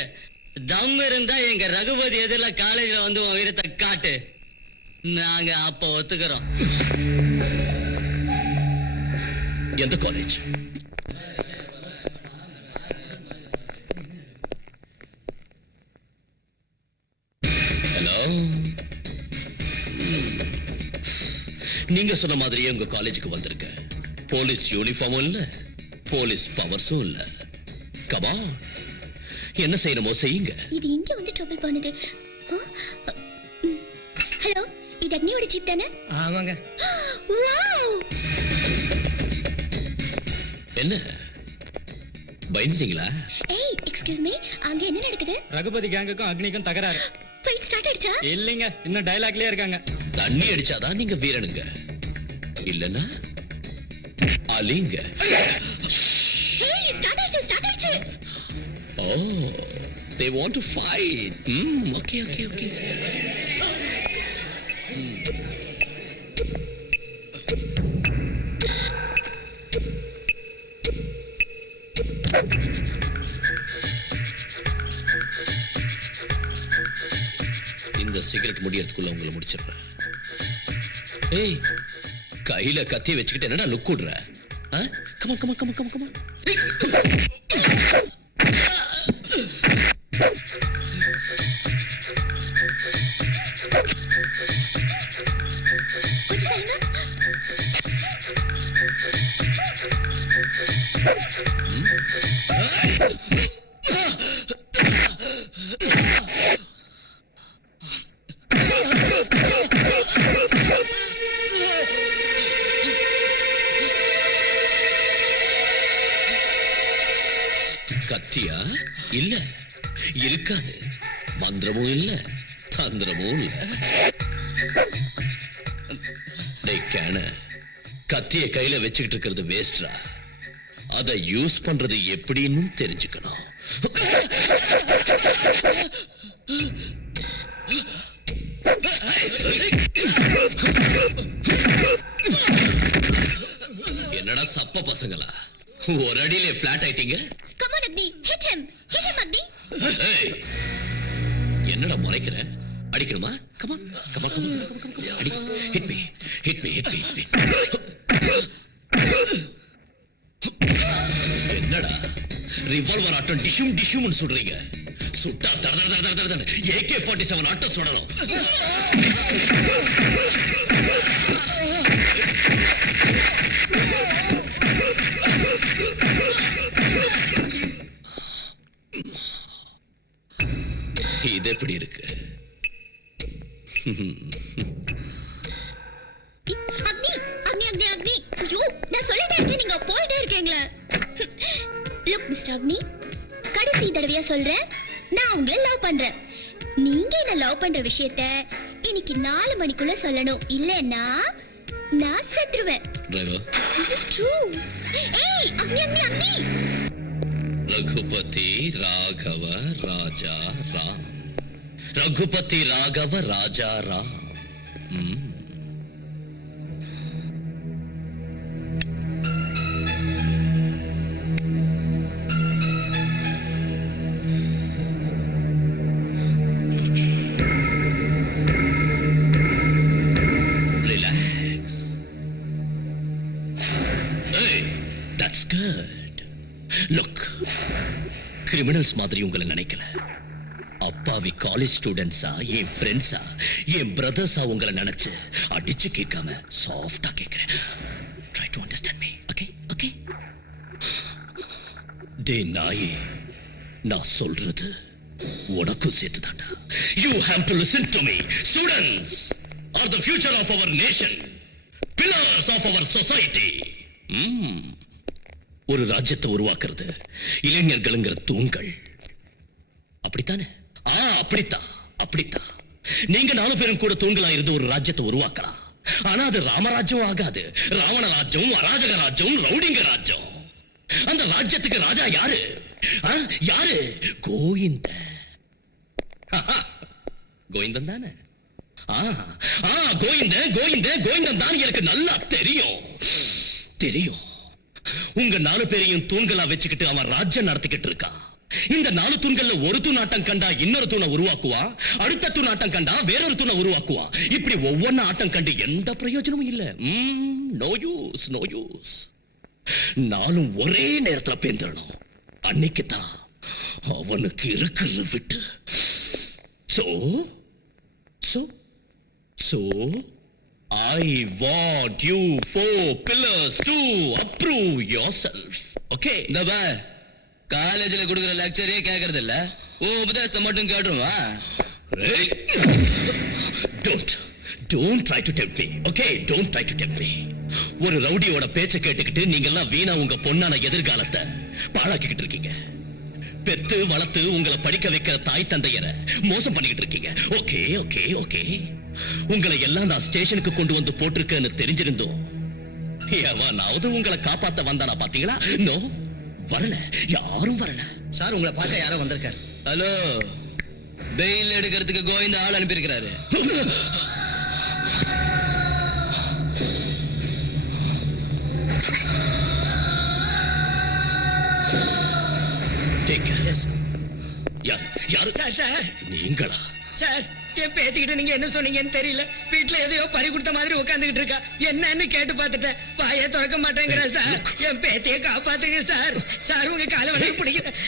தம் இருந்தா எங்க ரகுபதி எதிரில காலேஜ்ல வந்து உன் வீரத்தை காட்டு. நாங்க அப்ப ஒத்துக்கிறோம். எந்த காலேஜ்? ஹலோ, நீங்க சொன்ன மாதிரியே உங்க காலேஜுக்கு வந்திருக்க. போலீஸ் யூனிஃபார்மும் இல்ல, போலீஸ் பவர்ஸும் இல்ல. கமா, என்ன செய்யணுமோ செய்யுங்க. இது இங்க வந்து ட்ரபிள் பண்ணுது. ஹலோ, இது அக்னியோட ஜீப் தானே? ஆமாங்க. வாவ்! என்ன பயந்துட்டீங்களா? ஏய், எக்ஸ்கியூஸ் மீ, அங்க என்ன நடக்குது? ரகுபதி கேங்குக்கும் அக்னிக்கும் தகராறு. ஃபைட் ஸ்டார்ட் ஆயிடுச்சா? இல்லைங்க, இன்னும் டயலாக்லயே இருக்காங்க. தண்ணி அடிச்சாதான் நீங்க வீரனுங்க, இல்லன்னா அலிங்க. ஏய், ஸ்டார்ட் ஆயிடுச்சு, ஸ்டார்ட் ஆயிடுச்சு. Oh, they want to fight. Okay. இந்த சிகரெட் முடியறதுக்குள்ள உங்களை முடிச்சிடுறேன். ஏய், கையில கத்தி வச்சுக்கிட்டு என்னடா லுக் விடுற? கமா. கத்தியா? இல்ல, இருக்காது. மந்திரமும் இல்ல, தந்திரமும் இல்ல. கத்திய கையில வச்சுக்கிட்டு இருக்கிறது வேஸ்டா. அதை யூஸ் பண்றது எப்படின்னு தெரிஞ்சுக்கணும். என்னடா சப்ப பசங்களா, ஒரு அடியிலே பிளாட் ஆயிட்டீங்க. Come on, Agni, hit him, Agni. என்னடா முறைக்கிற? அடிக்கணுமா? Come on. அடி. Hit me. என்னடா ரிவால்வர் ஆட்டம் டிஷும் சுடுறீங்க? சுட்டா தட AK-47 ஆட்டம் சுடணும். இது எப்படி இருக்கு? அக்னி. ஐயோ, நான் சொல்லிட்டே இருக்கேன், நீங்க போயிட்டே இருக்கீங்களே. Look, Mr. Agni, கடைசி தடவையா சொல்றேன், நான் உங்களை லவ் பண்றேன். நீங்க என்ன லவ் பண்ற விஷயத்தை இன்னைக்கு 4 மணிக்குள்ள சொல்லணும், இல்லன்னா நான் செத்துருவேன். This is true. Hey, Agni. Raghupati Raghava Raja Ram. Raghupati Raghava Raja Ram. Relax. Hey, that's good. Look, criminals மாதிரி உங்களை நினைக்கல. அப்பாவி காலேஜ் ஸ்டூடெண்ட்ஸா, என் ஃப்ரெண்ட்ஸா, என் பிரதர்ஸா உங்களை நினைச்சு அடிச்சு கேட்காம சாஃப்டா கேட்கிறேன். Try to understand me. Okay? டே நாயே, நான் சொல்றது உனக்கும் சேர்த்துதான்டா. You have to listen to me. Students are the future of our nation, pillars of our society. ஒரு ராஜ்யத்தை உருவாக்குறது இளைஞர்களுங்கிற தூண்கள். அப்படித்தானே? அப்படித்தான். நீங்க 4 பேரும் கூட தூண்களா இருந்து ஒரு ராஜ்யத்தை உருவாக்கலாம். ஆனா அது ராமராஜ்யம் ஆகாது. ராவண ராஜ்யம், அராஜக ராஜ்யம், ரவுடிங்க ராஜ்யம். அந்த ராஜ்யத்துக்கு ராஜா யாரு? கோவிந்தன் தானே? கோவிந்தன் தான் எனக்கு நல்லா தெரியும். உங்க 4 பேரையும் தூண்களா வச்சுக்கிட்டு அவன் ராஜ்யம் நடத்திக்கிட்டு இருக்கான். இந்த 4 தூண்கள்ல ஒரு தூணாட்டம் கண்டா இன்னொரு தூணை உருவாக்குவான், அடுத்த தூணாட்டம் கண்டா வேறொரு தூணை உருவாக்குவான். இப்படி ஒவ்வொன்னு ஆட்டம் கண்டு எந்த பிரயோஜனமும் இல்ல. No use. 4 ஒரே நேரத்துல பேந்துடணும். அன்னைக்குதான் அவனுக்கு இருக்கிறது விட்டு. So I want you 4 pillars to approve yourself. Okay? இந்த பார், காலேஜ்ல கொடுக்குற லெக்சரே கேக்குறது இல்ல, உபதேசத்தை மட்டும் கேட்டுருவா. Don't try to tempt me. Okay? Don't try to tempt me. ஒரு ரவுடியோட பேச்ச கேட்டுக்கிட்டு நீங்க எல்லாம் வீணா உங்க பொண்ணான எதிர்காலத்தை பாழாக்கிக்கிட்டு இருக்கீங்க. பெத்து வளர்த்து உங்களை படிக்க வைக்கிற தாய் தந்தையரை மோசம் பண்ணிக்கிட்டு இருக்கீங்க. ஓகே. உங்களை எல்லாம் நான் ஸ்டேஷனுக்கு கொண்டு வந்து போட்டிருக்கேன்னு தெரிஞ்சிருந்தோம் எவனாவது உங்களை காப்பாத்த வந்தானா பாத்தீங்களா? நோ, வரல, யாரும் வரல. சார், உங்களை பார்க்க யாரோ வந்திருக்காரு. ஹலோ, பெயில் எடுக்கிறதுக்கு கோவிந்த ஆள் அனுப்பியிருக்கிறாரு. யாரு? சார், நீங்களா? சார், என் பேத்திக்கிட்ட நீங்க என்ன சொன்னீங்கன்னு தெரியல. வீட்டுல எதையோ பறி கொடுத்த மாதிரி உட்காந்துக்கிட்டு இருக்கா. என்னன்னு கேட்டு பார்த்துட்டேன், வாயை திறக்க மாட்டேங்கிறா. சார், என் பேத்தியை காப்பாத்துங்க சார். சார், உங்க காலை வளைய பிடிக்கிறேன்.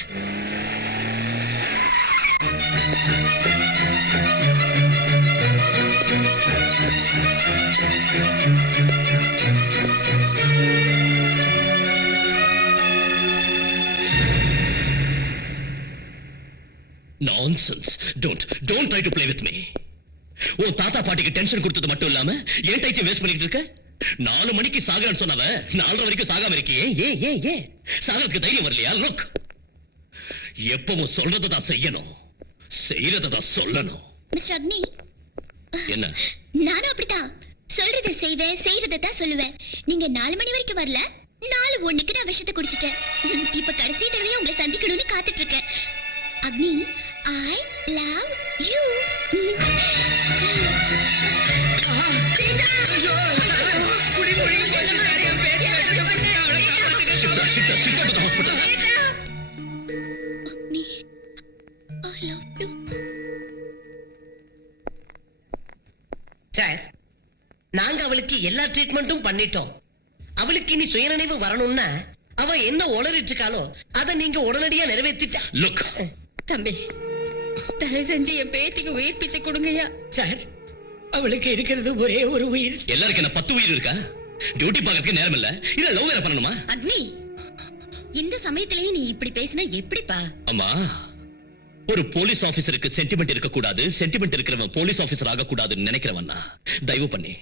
Nonsense. Don't try to play with me. உன் தாத்தா பாட்டிக்கு டென்ஷன் கொடுத்தது மட்டும் இல்லாம ஏன் டைம் வேஸ்ட் பண்ணிட்டு இருக்க? 4 மணிக்கு சாகறன்னு சொன்னவ 4:30 வரைக்கும் சாகாம இருக்கியே. ஏன் சாகிறதுக்கு தைரியம் வரலையா? லுக், எப்பவும் சொல்றதான் செய்யணும், செய்யறதான் சொல்லணும். மிஸ்டர் அக்னி, என்ன? நானும் அப்படித்தான். சொல்றதை செய்வேன், செய்யறதை தான் சொல்லுவேன். நீங்க 4 மணி வரைக்கும் வரல, 4:01க்கு நான் விஷத்தை குடிச்சிட்டேன். இப்ப கடைசி தடவையா உங்களை சந்திக்கணும்னு காத்துட்டு இருக்கேன். அக்னி, I love you. சார், நாங்க அவளுக்கு எல்லா ட்ரீட்மெண்ட்டும் பண்ணிட்டோம். அவளுக்கு இனி சுயநினைவு வரணும்னா அவ என்ன உளறிட்டு இருக்காளோ அதை நீங்க உடனடியா நிறைவேற்றிட்டா. லுக் தம்பி, தயவு செஞ்சு என் பேத்திக்கு உயிர் பிச்சை கொடுங்கய்யா. சார், அவளுக்கு இருக்கிறது ஒரே ஒரு உயிர். எல்லாருக்கும் என்ன 10 உயிர் இருக்கா? டியூட்டி பார்க்கறதுக்கு நேரம் இல்ல, இல்ல லவ் வேற பண்ணணுமா? அக்னி, இந்த சமயத்திலேயே நீ இப்படி பேசினா எப்படிப்பா? அம்மா, ஒரு போலீஸ் ஆபீசருக்கு சென்டிமெண்ட் இருக்க கூடாது, சென்டிமெண்ட் இருக்கிறவன் போலீஸ் ஆபீசர் ஆக கூடாதுன்னு நினைக்கிறவன்னா தயவு பண்ணி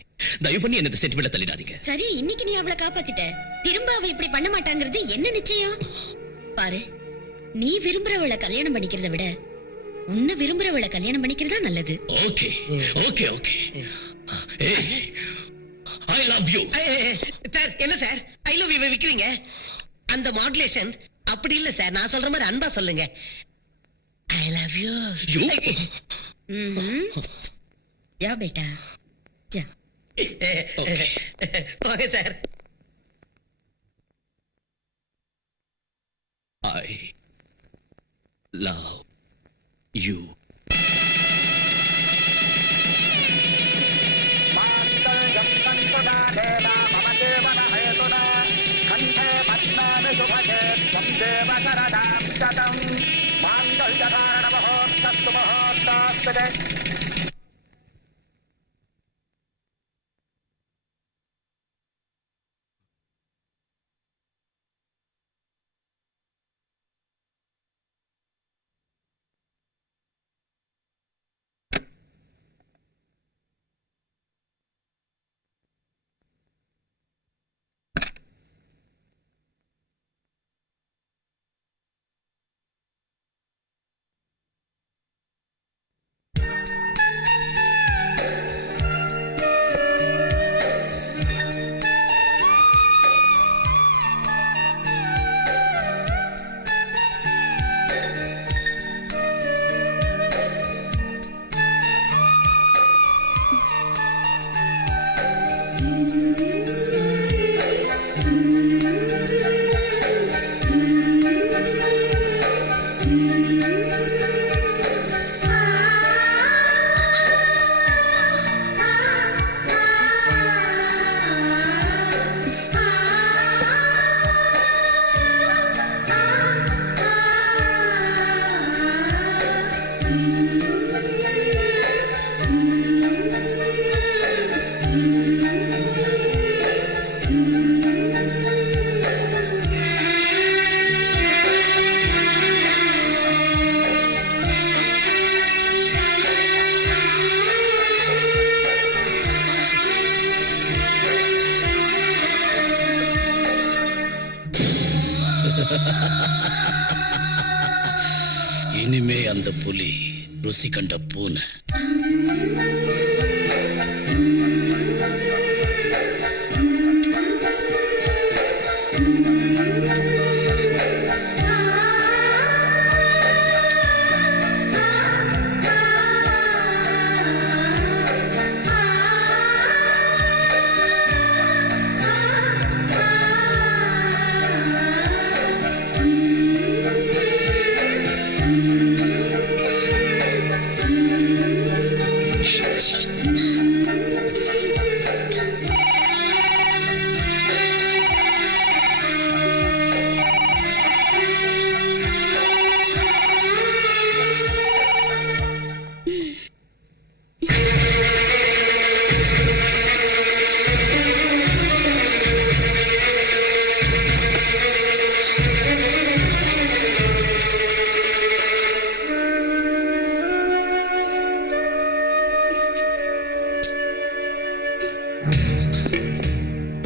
என்ன சென்டிமெண்ட் தள்ளிடாதீங்க. சரி, இன்னைக்கு நீ அவளை காப்பாத்திட்ட, திரும்ப அவ இப்படி பண்ண மாட்டாங்கிறது என்ன நிச்சயம்? பாரு, நீ விரும்புறவளை கல்யாணம் பண்ணிக்கிறத விட உன்னை விரும்புறவளை கல்யாணம் பண்ணிக்கிறதா நல்லது. Okay. I love you. Sir, என்ன சார் ஐ லவ் யூ விக்கிறீங்க? அந்த மாடுலேஷன் அப்படி இல்ல சார், நான் சொல்ற மாதிரி அன்பா சொல்லுங்க. I love you. ஜா பேட்டா, ஜா. Okay sir. I love you. இனிமே அந்த புலி ருசி கண்ட பூனை.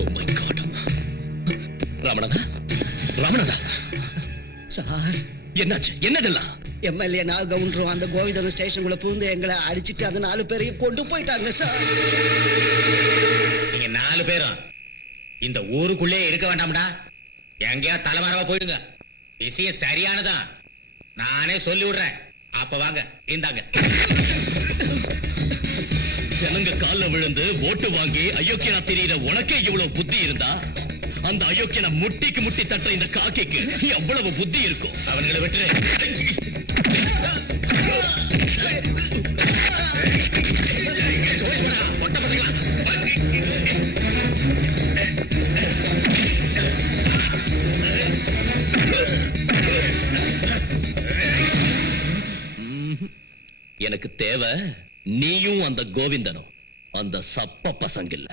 Oh my God. ராமநாதா, ராமநாதா, சார், என்னாச்சு? என்னதெல்லாம்? எம்எல்ஏ நாகவுண்டரும் அந்த கோவிந்தன் ஸ்டேஷனுக்குள்ள புகுந்து எங்களை அடிச்சிட்டு அந்த 4 பேரையும் கொண்டு போயிட்டாங்க சார். நீங்க 4 பேரும் இந்த ஊருக்குள்ளே இருக்க வேண்டாம்டா. எங்கேயா தலைமறைவா போயிடுங்க. விஷயம் சரியானதான். நானே சொல்லி விடுறேன். அப்ப வாங்க, இந்தாங்க. ஜனங்க கால்ல விழுந்து ஓட்டு வாங்கி அயோக்கியனா தெரியுற உனக்கே இவ்வளவு புத்தி இருந்தா அந்த அயோக்கியனை முட்டிக்கு முட்டி தட்ட இந்த காக்கிக்கு எவ்வளவு புத்தி இருக்கும்? அவங்களை விட்டுரு. எனக்கு தேவை நீயும் அந்த கோவிந்தனும், அந்த சப்ப பசங்க இல்ல.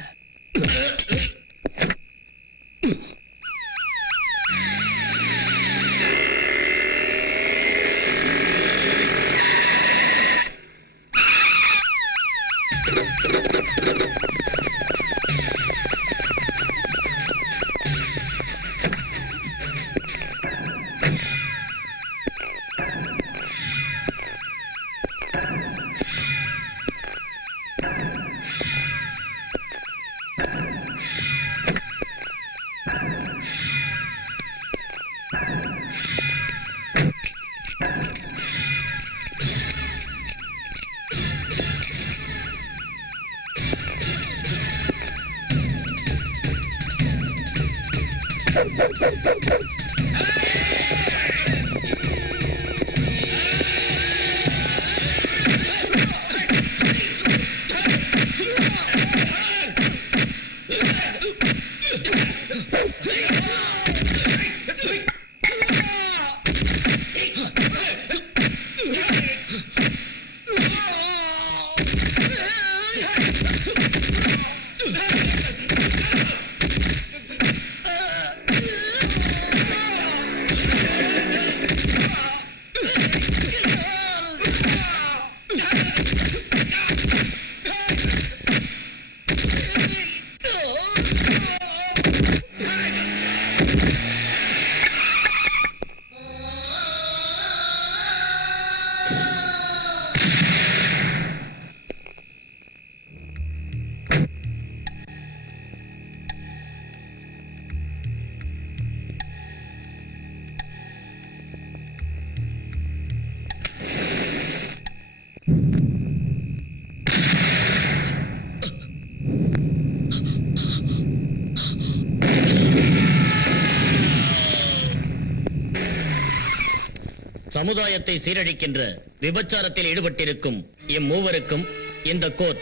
சமுதாயத்தை சீரழிக்கின்ற விபச்சாரத்தில் ஈடுபட்டிருக்கும் இம்மூவருக்கும் இந்த கோர்ட்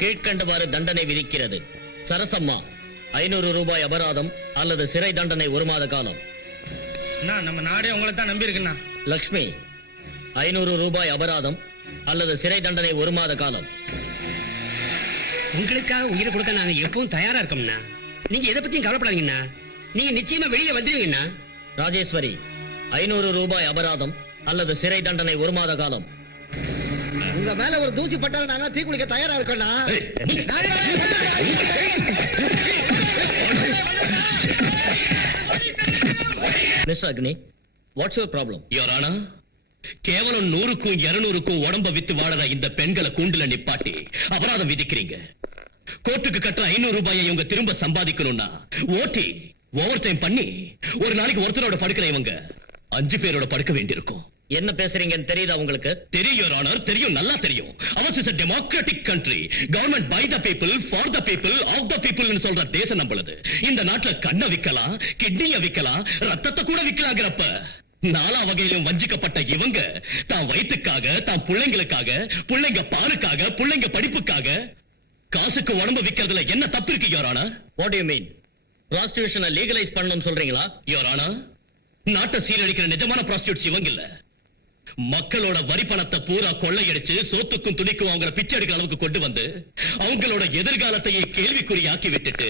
கீழ்க்கண்டவாறு தண்டனை விதிக்கிறது. சரசம்மா 500 ரூபாய் அபராதம் அல்லது சிறை தண்டனை 1 மாத காலம். நம்ம நாடே உங்களை தான் நம்பி இருக்குண்ணா. லக்ஷ்மி 500 ரூபாய் அபராதம் அல்லது சிறை தண்டனை 1 மாத காலம். உங்களுக்காக உயிரை கொடுக்க நாங்க எப்பவும் தயாரா இருக்கோம்னா. நீங்க எதை பத்தியும் கவலைப்படாதீங்கண்ணா. நீங்க நிச்சயமா வெளியில வந்துருவீங்கண்ணா. ராஜேஸ்வரி 500 ரூபாய் அபராதம் அல்லது சிறை தண்டனை 1 மாத காலம். உங்க மேல ஒரு தூசி பட்டாலும் நாங்க தீ குளிக்க தயாரா இருக்கோம்னா. Mister Agni, what's your problem? யோரானா, கேவலம் 100க்கும் 200க்கும் உடம்ப வித்து வாழற இந்த பெண்களை கூண்டுல நிப்பாட்டி அபராதம் விதிக்கிறீங்க. கோர்ட்டுக்கு கட்டுற 500 ரூபாயை இவங்க திரும்ப சம்பாதிக்கணும்னா ஓட்டி ஓவர் டைம் பண்ணி ஒரு நாளைக்கு ஒருத்தரோட படுக்கிற இவங்க 5 பேரோட படுக்க வேண்டியிருக்கும். என்ன பேசுறீங்கன்னு தெரியுதா உங்களுக்கு? தெரியும் யுவர் ஆனர், தெரியும், நல்லா தெரியும். Hours is a democratic country. Government by the people, for the people, of the people னு சொல்ற தேசம் நம்மளது. இந்த நாட்டுல கண்ணை விக்கலாம், கிட்னியை விக்கலாம், ரத்தத்தை கூட விக்கலாங்கிறப்ப நாலா வகையிலும் வஞ்சிக்கப்பட்ட இவங்க தான் வயிற்றுக்காக, தான் பிள்ளைங்களுக்காக, பிள்ளைங்க பாலுக்காக, பிள்ளைங்க படிப்புக்காக காசுக்கு உடம்பு விக்கிறதுல என்ன தப்பு இருக்கு your honour? What do you mean? ப்ராஸ்டிடியூஷனை லீகலைஸ் பண்ணணும்னு சொல்றீங்களா? யுவர் ஆனர், நாட்டை சீரழிக்கிற நிஜமான ப்ராஸ்டியூட்ஸ் இவங்க இல்ல. மக்களோட வரி பணத்தை பூரா கொள்ளையடிச்சு சோத்துக்கும் துணிக்கும் அவங்கள பிச்சை எடுக்கிற அளவுக்கு கொண்டு வந்து அவங்களோட எதிர்காலத்தையே கேள்விக்குறியாக்கி விட்டுட்டு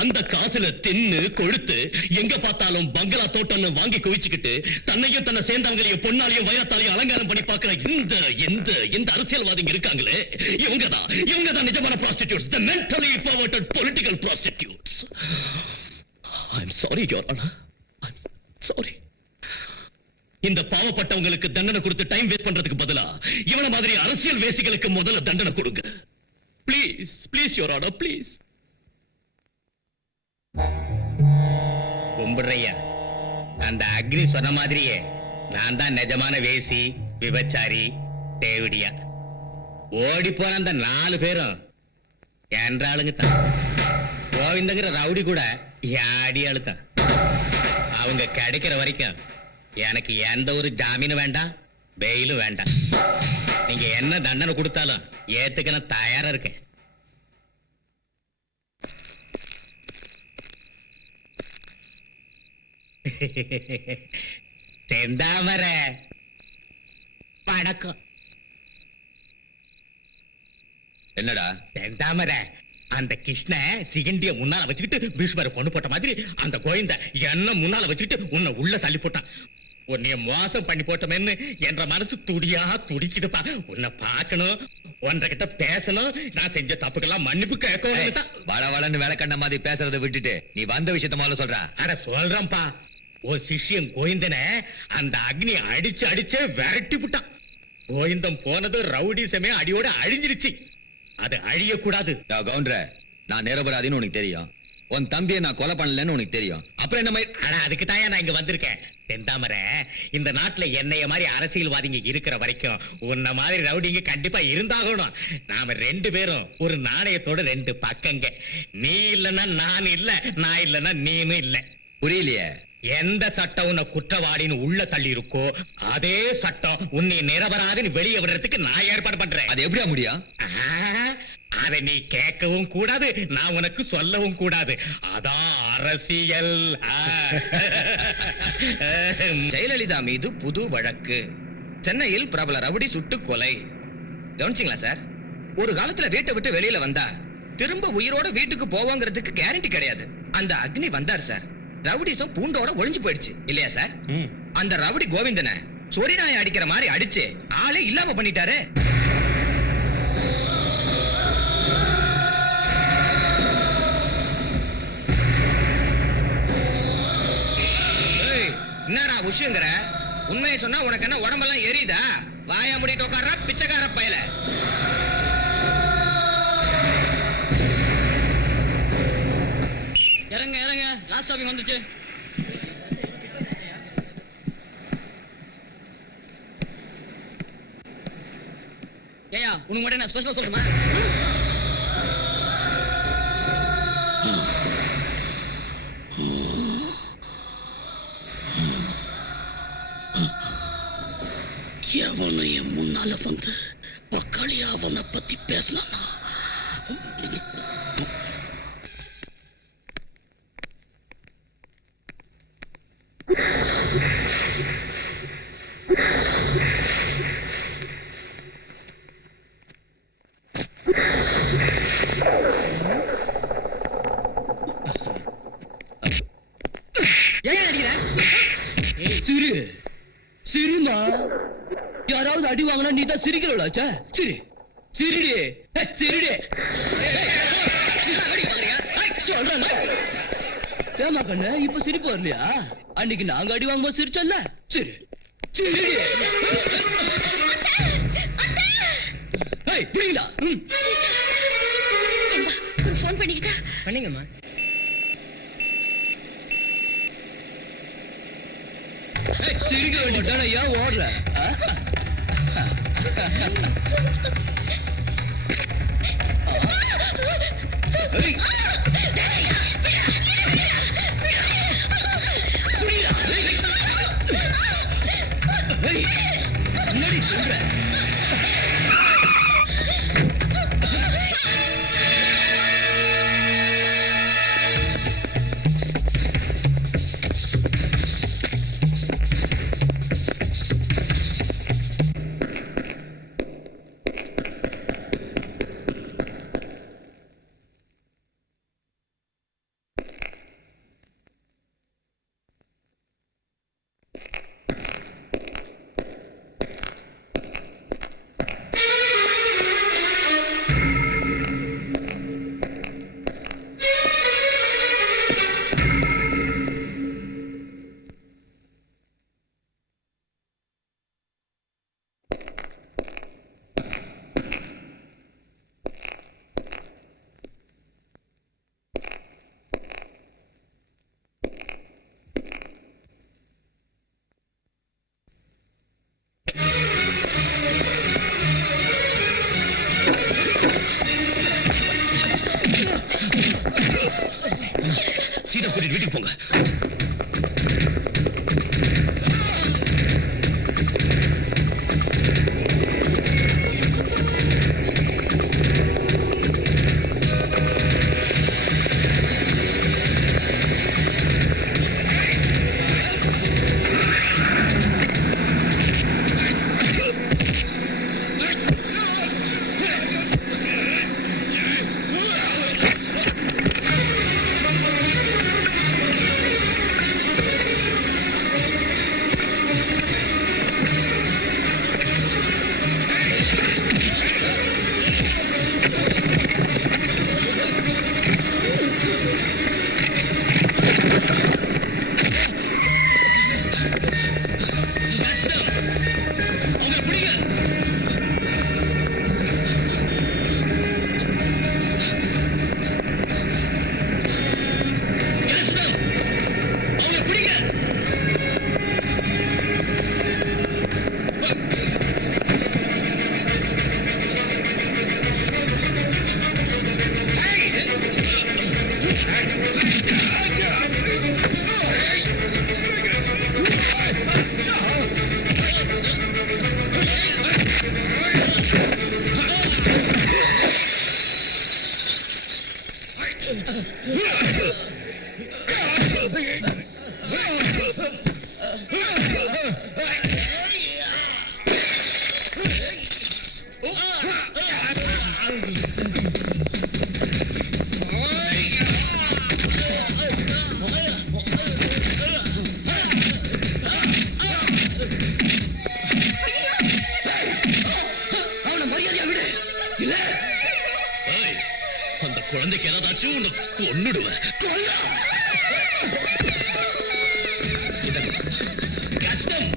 அந்த காசுல தின்னு கொழுத்து எங்க பார்த்தாலும் பங்களா தோட்டம்னு வாங்கி குவிச்சுக்கிட்டு தன்னையும் தன்னை சேர்ந்தவங்களையும் பொன்னாலையும் வைரத்தாலையும் அலங்காரம் பண்ணி பார்க்கிற இந்த அரசியல்வாதிங்க இருக்காங்களே, இவங்க தான் நிஜமான prostitutes, the mentally perverted political prostitutes. I'm sorry, Your Honor. I'm sorry. இந்த பாவப்பட்டவங்களுக்கு தண்டனை கொடுத்து டைம் வேஸ்ட் பண்றதுக்கு பதிலா இவன மாதிரி அரசியல் வேசிகளுக்கு முதல்ல தண்டனை கொடுங்க. Please please your honour, please. கும்பிடுறையா, அந்த அக்னி சொன்ன மாதிரியே நான் தான் நிஜமான வேசி, விபச்சாரி, தேவிடியா. ஓடி போன அந்த 4 பேரும் என்ற ஆளுங்க தான். கோவிந்தங்கிற ரவுடி கூட யாடி ஆளுதான். அவங்க கிடைக்கிற வரைக்கும் எனக்கு எந்த ஒரு ஜாமீனும் வேண்டாம், பெயிலும் வேண்டாம். நீங்க என்ன தண்டனை கொடுத்தாலும் ஏத்துக்க நான் தயாரா இருக்கேன். செந்தாமரை வணக்கம். என்னடா செந்தாமரை, அந்த கிருஷ்ண சிகண்டிய முன்னால வச்சுக்கிட்டு பீஷ்மரை கொண்டு போட்ட மாதிரி அந்த கோவிந்த என்ன முன்னால வச்சுக்கிட்டு உன்னை உள்ள தள்ளி போட்டான். உன்னைய மோசம் பண்ணி போட்டோமேன்னு என்ற மனசு துடியா துடிக்குதுப்பா. உன்னை பார்க்கணும், ஒன்றைகிட்ட பேசணும், நான் செஞ்ச தப்புக்கெல்லாம் மன்னிப்பு கேட்கணும். வளன்னு வேலை கண்ட மாதிரி பேசுறதை விட்டுட்டு நீ வந்த விஷயத்த முதல்ல சொல்ற. அட சொல்றேன்ப்பா, ஒரு சிஷ்யன் கோவிந்தனை அந்த அக்னி அடிச்சே விரட்டி விட்டான். கோவிந்தம் போனது ரவுடிசமே அடியோட அழிஞ்சிருச்சு. அது அழியக்கூடாது. கவுண்டர, நான் நிரபராதின்னு உனக்கு தெரியும். உன் தம்பியை நான் கொலை பண்ணலன்னு உனக்கு தெரியும். அப்புறம் என்ன மாதிரி? ஆனா அதுக்கு தான் நான் இங்க வந்திருக்கேன். செந்தாமரை, இந்த நாட்டுல என்னைய மாதிரி அரசியல்வாதிங்க இருக்கிற வரைக்கும் உன்ன மாதிரி ரவுடிங்க கண்டிப்பா இருந்தாகணும். நாம 2 பேரும் ஒரு நாணயத்தோட 2 பக்கங்க. நீ இல்லன்னா நான் இல்ல, நான் இல்லன்னா நீனும் இல்ல. புரியலையே. எந்த சட்டம் உன்னை குற்றவாளின்னு உள்ள தள்ளி இருக்கோ அதே சட்டம் உன்னை நிரபராதின்னு வெளியே விடுறதுக்கு நான் ஏற்பாடு பண்றேன். அது எப்படியா முடியும்? அதை நீ கேட்கவும் கூடாது, நான் உனக்கு சொல்லவும் கூடாது. அதான் அரசியல். ஜெயலலிதா மீது புது வழக்கு. சென்னையில் பிரபல ரவுடி சுட்டு கொலை. கவனிச்சிங்களா சார்? ஒரு காலத்துல வீட்டை விட்டு வெளியில வந்தா திரும்ப உயிரோட வீட்டுக்கு போவோங்கிறதுக்கு கேரண்டி கிடையாது. அந்த அக்னி வந்தார் சார், ரவுடிசம் பூண்டோட ஒழிஞ்சு போயிடுச்சு இல்லையா சார்? அந்த ரவுடி கோவிந்தனை சொரிநாயை அடிக்கிற மாதிரி அடிச்சு ஆளே இல்லாம பண்ணிட்டாரு. என்னடா விஷயங்கிற? உண்மையை சொன்னா உனக்கு என்ன உடம்பெல்லாம் எரியுதா? வாயா முடிட்டு உட்கார்றா பிச்சைக்கார பயல. இறங்க இறங்க, லாஸ்ட் ஸ்டாப்பிங் வந்துச்சு. ஏயா, உனக்கு மட்டும் நான் ஸ்பெஷலா சொல்லுமா? எவனையும் முன்னால வந்து பக்காளியா அவனை பத்தி பேசலாமா? சிரி சிரிமா, யாராவது அடி வாங்கினா நீ தான் சிரிக்கிறவளாச்சா? சிரி சிரிடி சிரிடி சொல்றேன். ஏமா கண்ணு இப்ப சிரிப்பு வரலையா? அன்னைக்கு நாங்க அடி வாங்கும்போது சிரிச்சோம்ல. சரி சரி. ஏய் புரியுதா? ஒரு ஃபோன் பண்ணிக்கிட்டா பண்ணீங்கம்மா. சிரிக்க வேண்டியதானே, ஏன் ஓடுற? என்னடி சொல்ற? சீதா கூட்டிட்டு வீட்டுக்கு போங்க. அந்த குழந்தைக்கு ஏதாச்சும் உன்னை கொன்னுடுவேன். கஷ்டம்.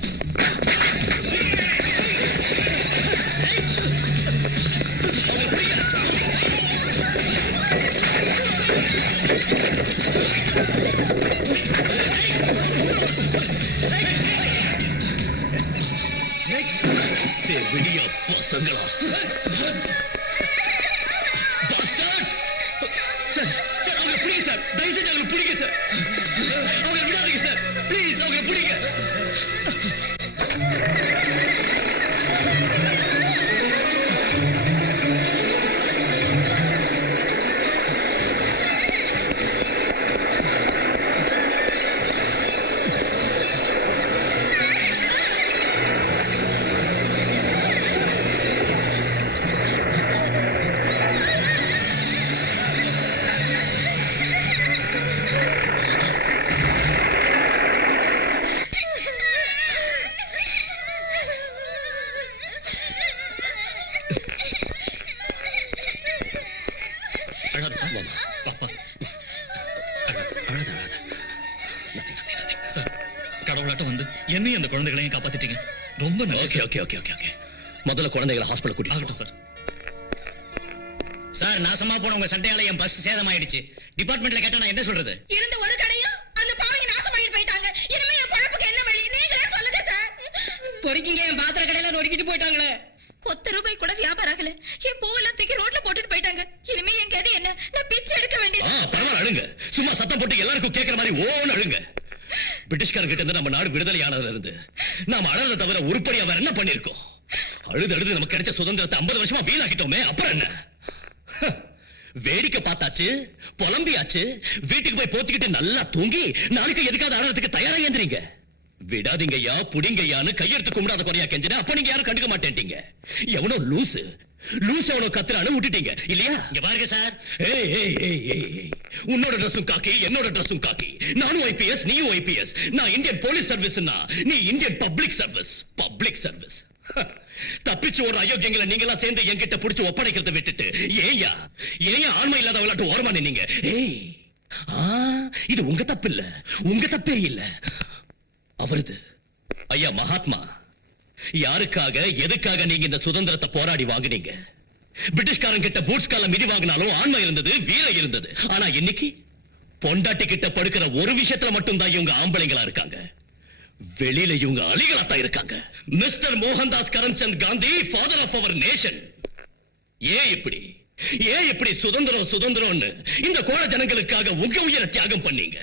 விடியா பசங்களா? சார் சார் அவங்க பிடிங்க சார், தயவு செஞ்சு அவங்க பிடிங்க சார், அவங்க விடாதீங்க சார், ப்ளீஸ் அவங்க பிடிங்க. கடவுளாட்டம் வந்து என்னையும் அந்த குழந்தைகளையும் காப்பாத்திட்டீங்க. ரொம்ப நன்றி. Okay okay okay okay okay முதல்ல குழந்தைகளை ஹாஸ்பிட்டல் கூட்டிட்டு ஆகட்டும் சார். சார் நாசமா போன உங்க சட்டையால என் பஸ் சேதமாயிடுச்சு. டிபார்ட்மெண்ட்ல கேட்டா நான் என்ன சொல்றது? இருந்த ஒரு கடையும் அந்த பாவிங்க நாசமாயிட்டு போயிட்டாங்க. இனிமே என் பொழப்புக்கு என்ன வழி? நீங்களே சொல்லுங்க சார். பொறுக்கிங்க, என் பாத்திர கடையில நொறுக்கிட்டு போயிட்டாங்களே. ₹1 கூட வியாபாரம் ஆகல. என் பூவெல்லாம் தூக்கி ரோட்ல போட்டுட்டு போயிட்டாங்க. இனிமே என் கதை என்ன? நான் பிச்சை எடுக்க வேண்டியது. பரவாயில்ல அழுங்க. சும்மா சத்தம் போட்டு எல்லாருக்கும் கேட்கிற மாதிரி ஓன்னு அழுங்க. பிரிட்டிஷ்காரங்கிட்ட இருந்து நம்ம நாடு விடுதலை ஆனதுல இருந்து நாம அழறத தவிர உருப்படியா வேற என்ன பண்ணிருக்கோம்? அழுது அழுது நமக்கு கிடைச்ச சுதந்திரத்தை 50 வருஷமா வீணாக்கிட்டோமே, அப்புறம் என்ன? வேடிக்கை பார்த்தாச்சு, புலம்பியாச்சு, வீட்டுக்கு போய் போத்திக்கிட்டு நல்லா தூங்கி நாளைக்கு எதுக்காவது அழறதுக்கு தயாரா ஏந்திரீங்க. விடாதீங்கய்யா, புடிங்கய்யான்னு கையெடுத்து கும்பிடாத குறையா கெஞ்சின. அப்ப நீங்க யாரும் கண்டுக்க மாட்டேன்ட்டீங்க. எவனோ லூசு எவனோ கத்துறான்னு விட்டுட்டீங்க இல்லையா? இங்க பாருங்க சார், ஏய் ஏய் ஏய் ஏய் உன்னோட ட்ரெஸ்ஸும் காக்கி, என்னோட ட்ரெஸ்ஸும் காக்கி. நானும் ஐபிஎஸ், நீயும் ஐபிஎஸ். நான் இந்தியன் போலீஸ் சர்வீஸ்னா நீ Indian public service. Public service. தப்பிச்சு ஒரு அயோக்கியங்களை நீங்களா சேர்ந்து என்கிட்ட புடிச்சு ஒப்படைக்கிறத விட்டுட்டு ஏயா ஆண்மை இல்லாத விளையாட்டு ஓரமா நின்னீங்க. ஏய் இது உங்க தப்பு இல்ல, உங்க தப்பே இல்ல, அவரது. ஐயா மகாத்மா, யாருக்காக எதுக்காக நீங்க இந்த சுதந்திரத்தை போராடி வாங்குனீங்க? பிரிட்டிஷ்காரன் கிட்ட பூட்ஸ் கால மிதி வாங்கினாலும் ஆண்மை இருந்தது, வீரம் இருந்தது. ஆனா இன்னைக்கு பொண்டாட்டி கிட்ட படுக்கிற ஒரு விஷயத்துல மட்டும்தான் இவங்க ஆம்பளைங்களா இருக்காங்க. வெளியில இவங்க அலிகளாத்தான் இருக்காங்க. Mister Mohandas Karamchand Gandhi, father of our nation. ஏன் இப்படி சுதந்திரம் சுதந்திரம்னு இந்த கோழ ஜனங்களுக்காக உங்க உயிரை தியாகம் பண்ணீங்க?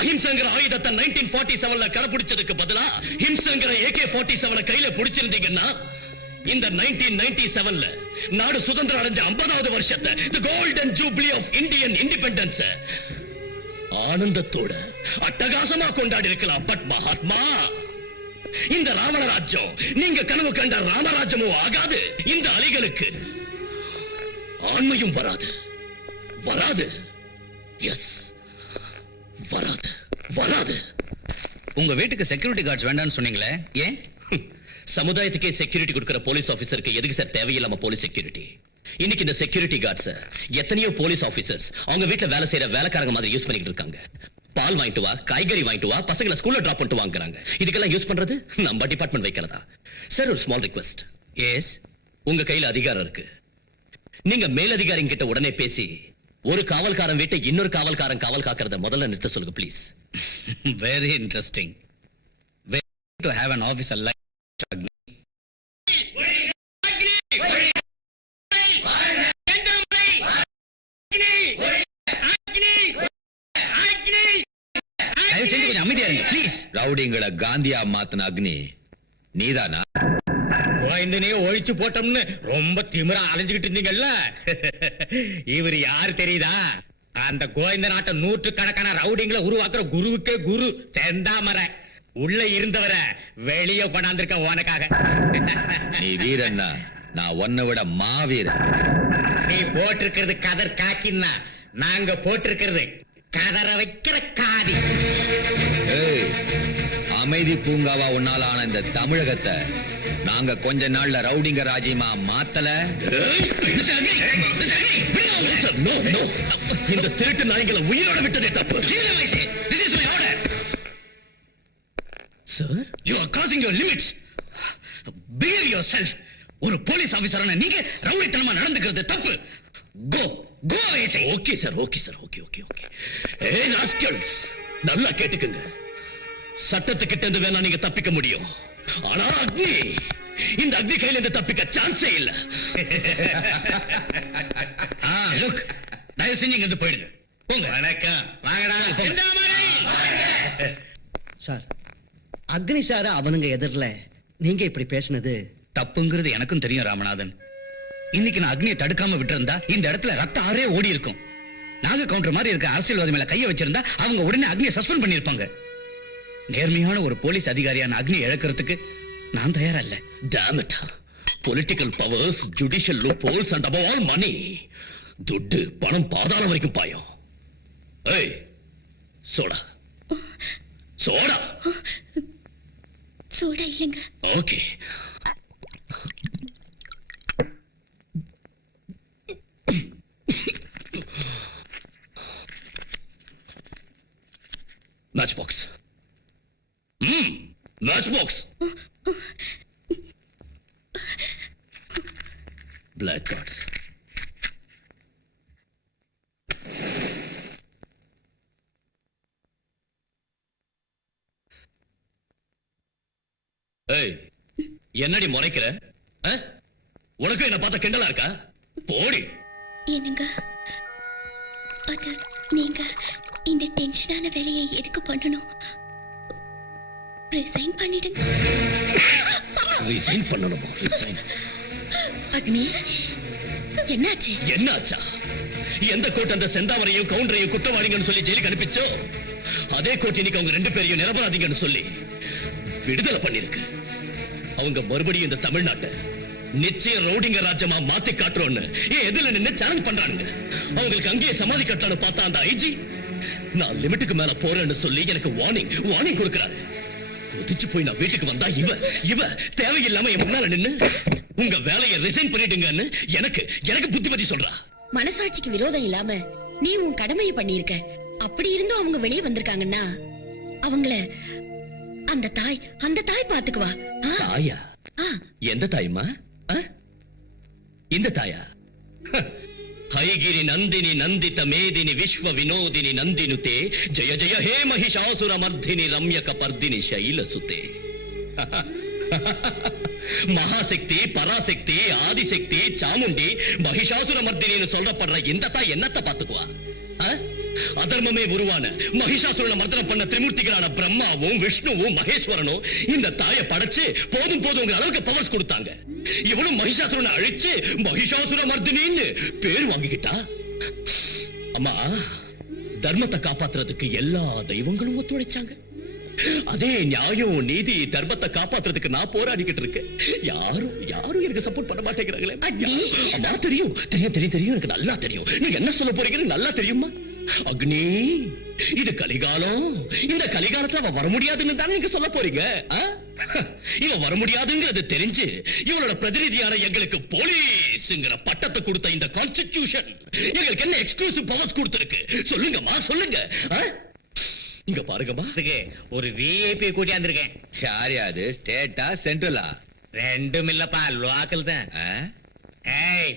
அஹிம்சங்கிற ஆயுதத்தை 1947ல கடைபிடிச்சதுக்கு பதிலா ஹிம்சங்கிற AK-47 கையில பிடிச்சிருந்தீங்கன்னா இந்த 1997ல நாடு சுதந்திரம் அடைஞ்ச 50வது வருஷத்தை, the golden jubilee of Indian independence, ஆனந்தத்தோட அட்டகாசமா கொண்டாடி இருக்கலாம். பட் மகாத்மா, இந்த ராவண ராஜ்யம் நீங்க கனவு கண்ட ராமராஜ்யமும் ஆகாது. இந்த அலிகளுக்கு ஆண்மையும் வராது. எஸ், வராது. உங்க வீட்டுக்கு செக்யூரிட்டி கார்ட்ஸ் வேண்டாம்னு சொன்னீங்களே, ஏன்? சமுதாயத்துக்கே செக்யூரிட்டி கொடுக்கிற போலீஸ் ஆபீசருக்கு எதுக்கு சார் தேவையில்லாம போலீஸ் செக்யூரிட்டி? இன்னைக்கு இந்த செக்யூரிட்டி கார்ட்ஸ் எத்தனையோ போலீஸ் ஆபீசர்ஸ் அவங்க வீட்டுல வேலை செய்யற வேலைக்காரங்க மாதிரி யூஸ் பண்ணிட்டு இருக்காங்க. பால் வாங்கிட்டு வா, காய்கறி வாங்கிட்டு வா, பசங்களை ஸ்கூல்ல டிராப் பண்ணிட்டு வாங்குறாங்க. இதுக்கெல்லாம் யூஸ் பண்றது நம்ம டிபார்ட்மெண்ட் வைக்கிறதா? சார், ஒரு ஸ்மால் ரிக்வெஸ்ட். எஸ். உங்க கையில அதிகாரம் இருக்கு. நீங்க மேலதிகாரிங்க கிட்ட உடனே பேசி ஒரு காவல்காரன் வீட்டை இன்னொரு காவல்காரன் காவல் காக்கிறத முதல்ல நிறுத்த சொல்லுங்க please. Very interesting. To have an officer like கொஞ்சம் அமைதியா இருங்க ப்ளீஸ். ரவுடிங்களை காந்தியா மாத்தின அக்னி நீதானா? கோயந்தனையே ஒழிச்சு போட்டோம்னு ரொம்ப திமிரா அலைஞ்சுகிட்டு இருந்தீங்கல்ல, இவர் யாரு தெரியுதா? அந்த கோயந்த நாட்டை 100கணக்கான ரவுடிங்களை உருவாக்குற குருவுக்கே குரு செந்தாமரை. உள்ள இருந்தவரை வெளியே கொண்டாந்துருக்க உனக்காக. நீ வீரன்னா நான் உன்னை விட மாவீரன். நீ போட்டிருக்கிறது கதர் காக்கின்னா, நாங்க போட்டிருக்கிறது கதற வைக்கிற காதி. ஏய், அமைதி பூங்காவா உன்னால ஆன இந்த தமிழகத்தை நாங்க கொஞ்ச நாள்ல ரவுடிங்க ராஜ்யமா மாத்தல. இந்த திருட்டு நாய்களை உயிரோட விட்டதே தப்பு. Sir, you are crossing your limits. Behave yourself. ஒரு போலீஸ் ஆபீசரான நீங்க ரவுடித்தனமா நடந்துக்கிறது தப்பு. Go away. Okay sir, okay. ஏய் ராஸ்கல்ஸ், நல்லா கேட்டுக்குங்க. சட்டத்துக்கிட்ட இருந்து வேணா நீங்க தப்பிக்க முடியும், ஆனா இந்த அக்னி கையில இருந்து தப்பிக்க சான்ஸே இல்ல. லுக், தயவு செஞ்சு இங்க இருந்து போயிடுங்க. போங்க. வணக்கம். வாங்கடா. சார், அக்னி சார் அவனுங்க எதிரில நீங்க இப்படி பேசினது தப்புங்கிறது எனக்கும் தெரியும் ராமநாதன். இன்னைக்கு நான் அக்னியை தடுக்காம விட்டிருந்தா இந்த இடத்துல ரத்த ஆறே ஓடி இருக்கும். நாக கவுண்டர் மாதிரி இருக்க அரசியல்வாதி மேல கைய வச்சிருந்தா அவங்க உடனே அக்னியை சஸ்பெண்ட் பண்ணிருப்பாங்க. நேர்மையான ஒரு போலீஸ் அதிகாரியான அக்னியை இழக்கிறதுக்கு நான் தயாரா இல்ல. Damn it. Political powers, judicial loopholes and above all money. துட்டு பணம் பாதாளம் வரைக்கும் பாயும். ஏய், சோடா சோடா இல்லைங்க. Okay. Match box. Match box. Black cards. ஏய், என்னடி முறைக்கிற? உனக்கு என்ன பார்த்த கிண்டலா இருக்கா? போடி. என்னங்க அது நீங்க இந்த டென்ஷனான வேலையை எதுக்கு பண்ணணும்? ரிசைன் பண்ணிடுங்க. ரிசைன் பண்ணணுமா? ரிசைன். அக்னி என்னாச்சு? என்னாச்சா? எந்த கோர்ட் அந்த செந்தாமரையும் கவுண்டரையும் குற்றவாளிங்கன்னு சொல்லி ஜெயிலுக்கு அனுப்பிச்சோ அதே கோர்ட் இன்னைக்கு அவங்க 2 பேரையும் நிரபராதிங்கன்னு சொல்லி விடுதலை பண்ணிருக்கு. அவங்க மறுபடியும் இந்த தமிழ்நாட்டை நிச்சயம் ரவுடிங்க ராஜ்யமா மாத்தி காட்டுறோம்னு எதுல நின்னு சேலஞ்ச் பண்றானுங்க. அவங்களுக்கு அங்கேயே சமாதி கட்டலான்னு பார்த்தா அந்த ஐஜி நான் லிமிட்டுக்கு மேல போறேன்னு சொல்லி எனக்கு வார்னிங் கொடுக்கறாரு. கொதிச்சு போய் நான் வீட்டுக்கு வந்தா இவ தேவையில்லாம என் முன்னால நின்னு உங்க வேலையை ரிசைன் பண்ணிடுங்கன்னு எனக்கு புத்திமதி சொல்றா. மனசாட்சிக்கு விரோதம் இல்லாம நீ உன் கடமையை பண்ணியிருக்க. அப்படி இருந்தும் அவங்க வெளியே வந்திருக்காங்கன்னா அவங்கள அந்த தாய் பாத்துக்குவா. தாயா? எந்த தாய்மா? இந்த தாயா? ஹைகிரி நந்தினி நந்தித மேதினி விஸ்வ வினோதினி நந்தினுதே ஜய ஜய ஹே மಹಿಷಾಸುರ மர்தினி ரம்யக பர்தினி ಶೈಲಸುತೆ. மகாசக்தி, பராசக்தி, ஆதிசக்தி, சாமுண்டி, மகிஷாசுர மர்தினின்னு சொல்றப்படுற இந்த தாய் என்னத்தை பாத்துக்குவா? அதர்மமே உருவான மகிஷாசுரனை மர்தனம் பண்ண திரிமூர்த்திகளான பிரம்மாவும் விஷ்ணுவும் மகேஸ்வரனும் இந்த தாயை படைச்சு போதும் அளவுக்கு பவர்ஸ் கொடுத்தாங்க. இவனும் மகிஷாசுரனை அழிச்சு மகிஷாசுர மர்தினின்னு பேர் வாங்கிக்கிட்டா. அம்மா, தர்மத்தை காப்பாத்துறதுக்கு எல்லா தெய்வங்களும் ஒத்துழைச்சாங்க. அதே நியாயம் நீதி தர்மத்தை காப்பாத்துறதுக்கு நான் போராடிக்கிட்டு இருக்கேன். யாரும் எனக்கு சப்போர்ட் பண்ண மாட்டேங்கிறாங்களே. அம்மா, தெரியும் எனக்கு நல்லா தெரியும். நீங்க என்ன சொல்ல போறீங்கன்னு நல்லா தெரியுமா? அக்னி, இது கலிகாலம். இந்த கலிகாலத்துல அவ வர முடியாதுன்னு தான் நீங்க சொல்ல போறீங்க. இவ வர முடியாதுங்கிறது தெரிஞ்சு இவளோட பிரதிநிதியான எங்களுக்கு போலீஸ்ங்கிற பட்டத்தை கொடுத்த இந்த கான்ஸ்டிடியூஷன் எங்களுக்கு என்ன எக்ஸ்க்ளூசிவ் பவர்ஸ் கொடுத்திருக்கு? சொல்லுங்கம்மா, சொல்லுங்க. இங்க பாருங்கம்மா, ஒரு விஐபி கூட்டியாந்துருக்கேன். யார் அது? ஸ்டேட்டா சென்ட்ரலா? ரெண்டும் இல்லப்பா, லோக்கல் தான். ஏய்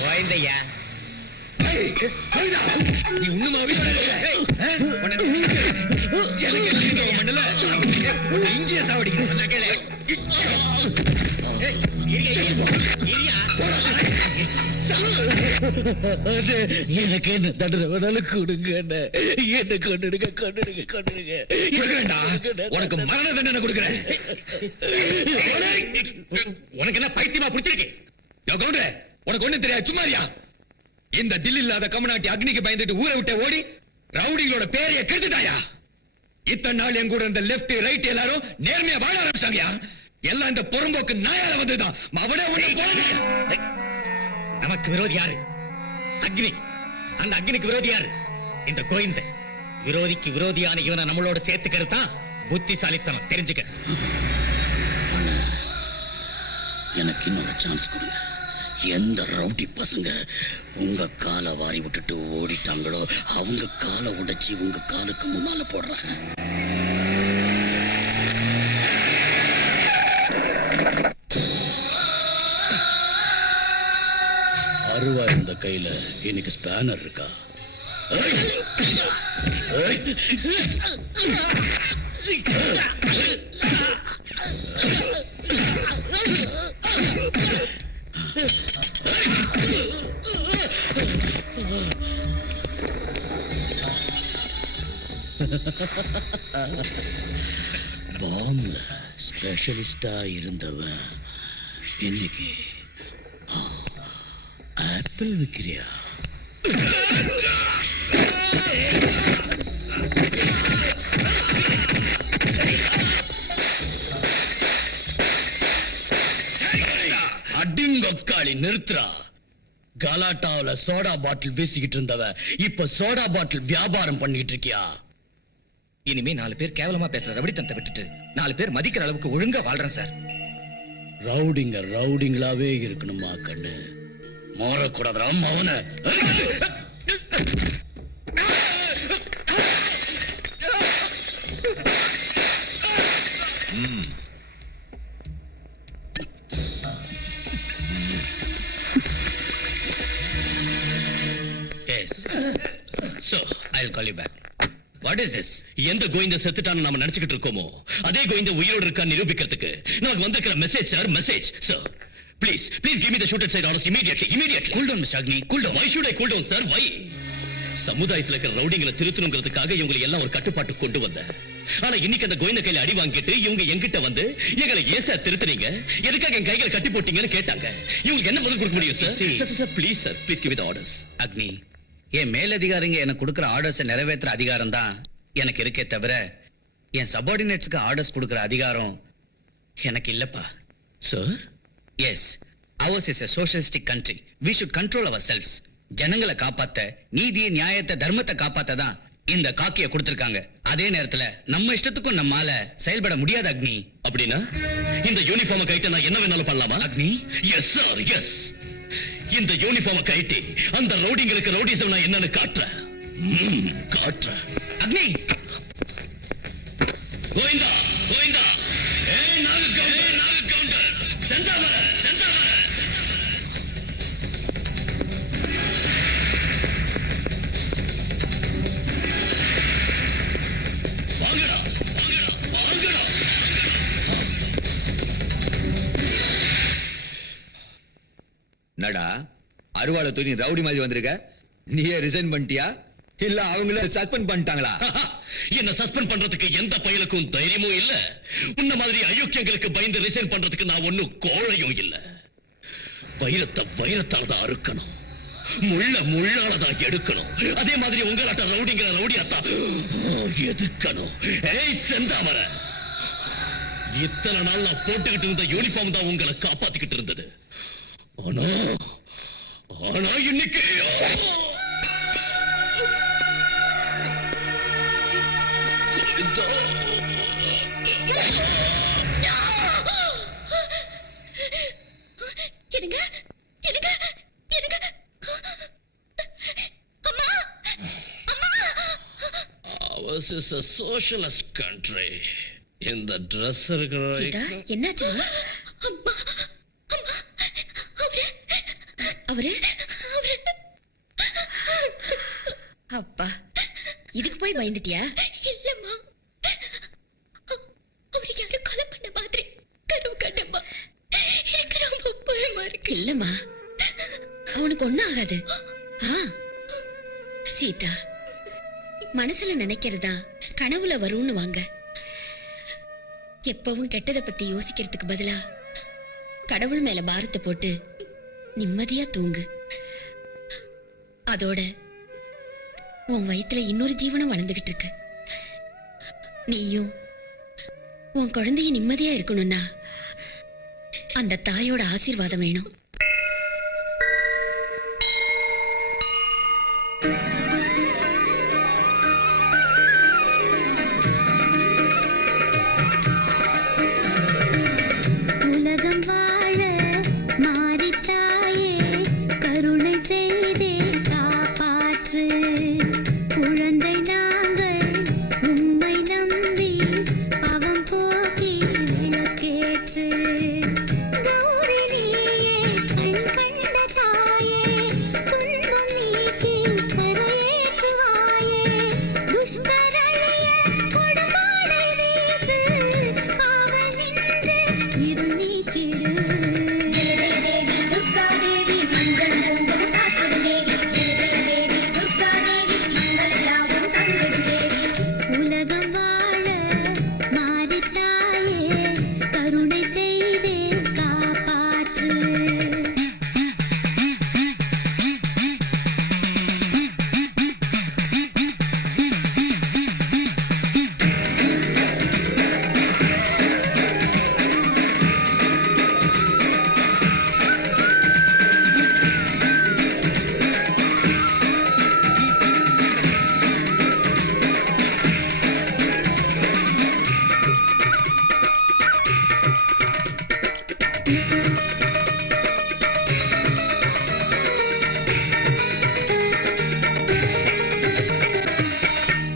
கோயந்தையா, நீ இன்னுமாவே இஞ்சிய சாவடிக்கிறேன். எனக்கு என்ன தண்டனை வேணாலும் கொடுங்க. என்ன கொண்டுடுங்க. உனக்கு மரண தண்டனை கொடுக்கிறேன். உனக்கு என்ன பைத்தியமா பிடிச்சிருக்கு? உனக்கு ஒண்ணு தெரியாது, சும்மாரியா? இந்த தில் இல்லாத கமநாட்டி அக்னிக்கு பயந்துட்டு ஊரை விட்டு ஓடி ரவுடிகளோட பேரைய கெடுத்துட்டாயா? இத்தனை நாள் என் கூட இருந்த லெப்ட் ரைட் எல்லாரும் நேர்மையா வாழ ஆரம்பிச்சாங்கயா. எல்லாம் இந்த பொறும்போக்கு நாயால வந்ததுதான். அவனே நமக்கு விரோதி யாரு? அக்னி. அந்த அக்னிக்கு விரோதி யாரு? இந்த கோவிந்த. விரோதிக்கு விரோதியான இவனை நம்மளோட சேர்த்துக்கிறது தான் புத்திசாலித்தனம். தெரிஞ்சுக்க. எனக்கு இன்னொரு சான்ஸ் கொடுங்க. எந்த ரவுடி பசங்க உங்க காலை வாரி விட்டுட்டு ஓடிட்டாங்களோ அவங்க காலை உடைச்சி உங்க காலுக்கு முன்னால போடுறாங்க. அருவா இருந்த கையில இன்னைக்கு ஸ்பேனர் இருக்கா? பாம்ல ஸ்பெஷலிஸ்டா இருந்தவன் இன்னைக்கு ஆப்பிள் விக்கிறியா? அடிங்கொக்காளி நிறுத்துறா. கலாட்டாவில சோடா பாட்டில் வீசிக்கிட்டு இருந்தவ இப்ப சோடா பாட்டில் வியாபாரம் பண்ணிட்டு இருக்கியா? இனிமே 4 பேர் கேவலமா பேசுற ரவுடித்தனத்தை விட்டுட்டு 4 பேர் மதிக்கிற அளவுக்கு ஒழுங்கா வாழ்றேன் சார். ரவுடிங்களாவே இருக்கணுமா கண்ணு? மாறக்கூடாதா அவனை? So, I'll call you back. What is this? எந்த கோவிந்த செத்துட்டான்னு நாம நினைச்சுக்கிட்டு இருக்கோமோ அதே கோவிந்த உயிரோடு இருக்கா நிரூபிக்கிறதுக்கு நமக்கு வந்திருக்கிற message sir message sir please give me the shoot side orders immediately Cool down, Mr. Agni. Cool down. why should I cool down sir why சமுதாயத்துல இருக்கிற ரவுடிங்களை திருத்தணுங்கிறதுக்காக இவங்களை எல்லாம் ஒரு கட்டுப்பாட்டு கொண்டு வந்தேன் ஆனா இன்னைக்கு அந்த கோவிந்த கையில அடி வாங்கிட்டு இவங்க என்கிட்ட வந்து எங்களை ஏன் சார் திருத்துறீங்க எதுக்காக என் கைகளை கட்டி போட்டீங்கன்னு கேட்டாங்க இவங்களுக்கு என்ன பதில் கொடுக்க முடியும் sir please give me the orders அக்னி, என் மேலதிகாரிங்க எனக்கு கொடுக்கிற ஆர்டர்ஸை நிறைவேற்றுற அதிகாரம் தான் எனக்கு இருக்கே தவிர என் சபார்டினேட்ஸ்க்கு ஆர்டர்ஸ் கொடுக்கிற அதிகாரம் எனக்கு இல்லப்பா. Sir yes, ours is a socialistic country. We should control ourselves. ஜனங்களை காப்பாத்த, நீதி நியாயத்தை தர்மத்தை காப்பாத்த தான் இந்த காக்கிய கொடுத்திருக்காங்க. அதே நேரத்துல நம்ம இஷ்டத்துக்கும் நம்மால செயல்பட முடியாது அக்னி. அப்படின்னா இந்த யூனிஃபார்மை கைட்ட நான் என்ன வேணாலும் பண்ணலாமா அக்னி, எஸ் சார் எஸ் இந்த யூனிஃபார்மை கைட்டி அந்த ரவுடிங்களுக்கு ரவுடிசம் நான் என்னன்னு காட்டுறேன் காட்டுறேன். அக்னி, கோவிந்தா கோவிந்தா ஏய் நாகு கவுண்டர் செந்தாமர வாங்கடா வாங்கடா நடா அருவாளை தூக்கி ரவுடி மாதிரி வந்திருக்க, நீயே ரிசைன் பண்ணிட்டியா இல்ல அவங்கள சஸ்பெண்ட் பண்ணிட்டாங்களா? என்ன சஸ்பெண்ட் பண்றதுக்கு எந்த பயலுக்கும் தைரியமும் இல்ல. உன்ன மாதிரி அயோக்கியங்களுக்கு பயந்து ரிசைன் பண்றதுக்கு நான் ஒண்ணும் கோழையும் இல்ல. வைரத்தால தான் அறுக்கணும், முள்ளால தான் எடுக்கணும். அதே மாதிரி உங்களாட்ட ரவுடிங்கிற ரவுடியாத்தான் எதுக்கணும். ஏய் செந்தாமர, இத்தனை நாள் நான் போட்டுக்கிட்டு இருந்த யூனிஃபார்ம் தான் உங்களை காப்பாத்திக்கிட்டு இருந்தது. ஆனா இன்னைக்கு இருங்க இருங்க இருங்க அம்மா அம்மா ours is a socialist country. இந்த dress இருக்கிற சீதா, என்னாச்சுமா? அம்மா அம்மா அவரு அப்பா, இதுக்கு போய் பயந்துட்டியா? இல்லம்மா, அவருக்கு யாரும் கொலை பண்ண மாதிரி கனவு கண்டம்மா. எனக்கு ரொம்ப பயமா இருக்கு. இல்லம்மா, அவனுக்கு ஒண்ணும் ஆகாது. சீதா, மனசுல நினைக்கிறதா கனவுல வரும்னு வாங்க. எப்பவும் கெட்டதை பத்தி யோசிக்கிறதுக்கு பதிலா கடவுள் மேல பாரத்தை போட்டு நிம்மதியா தூங்கு. அதோட உன் வயித்துல இன்னொரு ஜீவனம் வளர்ந்துகிட்டு இருக்கு. நீயும் உன் குழந்தைய நிம்மதியா இருக்கணும்னா அந்த தாயோட ஆசீர்வாதம் வேணும். உலகம் வாழ மாறித்தாயே, கருணை செய்தே காப்பாற்று. குழந்தை நாங்கள் உம்மை நம்பி பாவம் போக்கி விளக்கேற்று. கௌரி நீயே கண் கண்ட தாயே, துன்பம் நீக்கி கரையேற்றுவாயே. துஷ்டரழிய கொடுமாலை வீசு, காவல் நின்று இருள் நீக்கிடு. தேவி துர்கா தேவி மஞ்சள் குங்குமம் காத்திடு தேவி. தேவி துர்கா தேவி மங்கள் யாவும் தந்திடு தேவி. உலகம் வாழ மாறித்தாயே, கருணை செய்தே காப்பாற்று.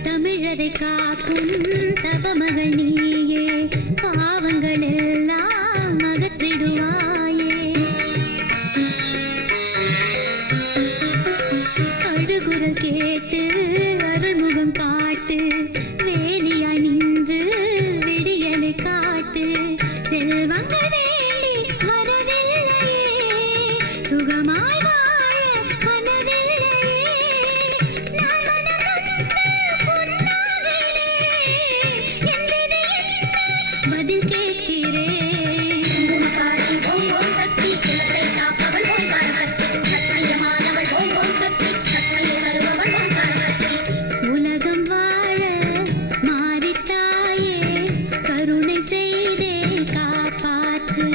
தமிழரை காக்கும் தவமகள் நீயே, பாவங்கள் எல்லாம் அகற்றிடுவாயே. அழுகுரல் கேட்டு அருள்முகம் காட்டு வேலியாய் நின்று விடியலை காட்டு செல்வங்கள் வேண்டி வரவில்லையே சுகமாய் வாழ மனதில்லையே நான் மனம் நொந்து பொன்னாகிறேனே என்றது என்ன பதில் கேட்கிறேன் சக்தி கிழத்தை காப்பவள் ஓங்கார சக்தி சத்தியமானவள் ஓம் சக்தி சக்தியை தருபவள் ஓங்கார சக்தி உலகம் வாழ மாறித்தாயே கருணை செய்தே காப்பாற்று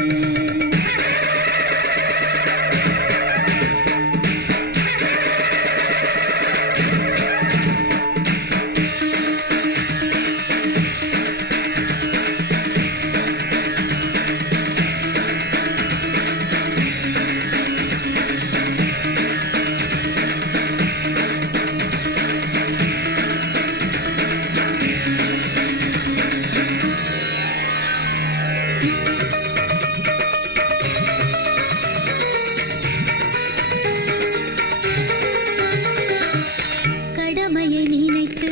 கடமையை நினைத்து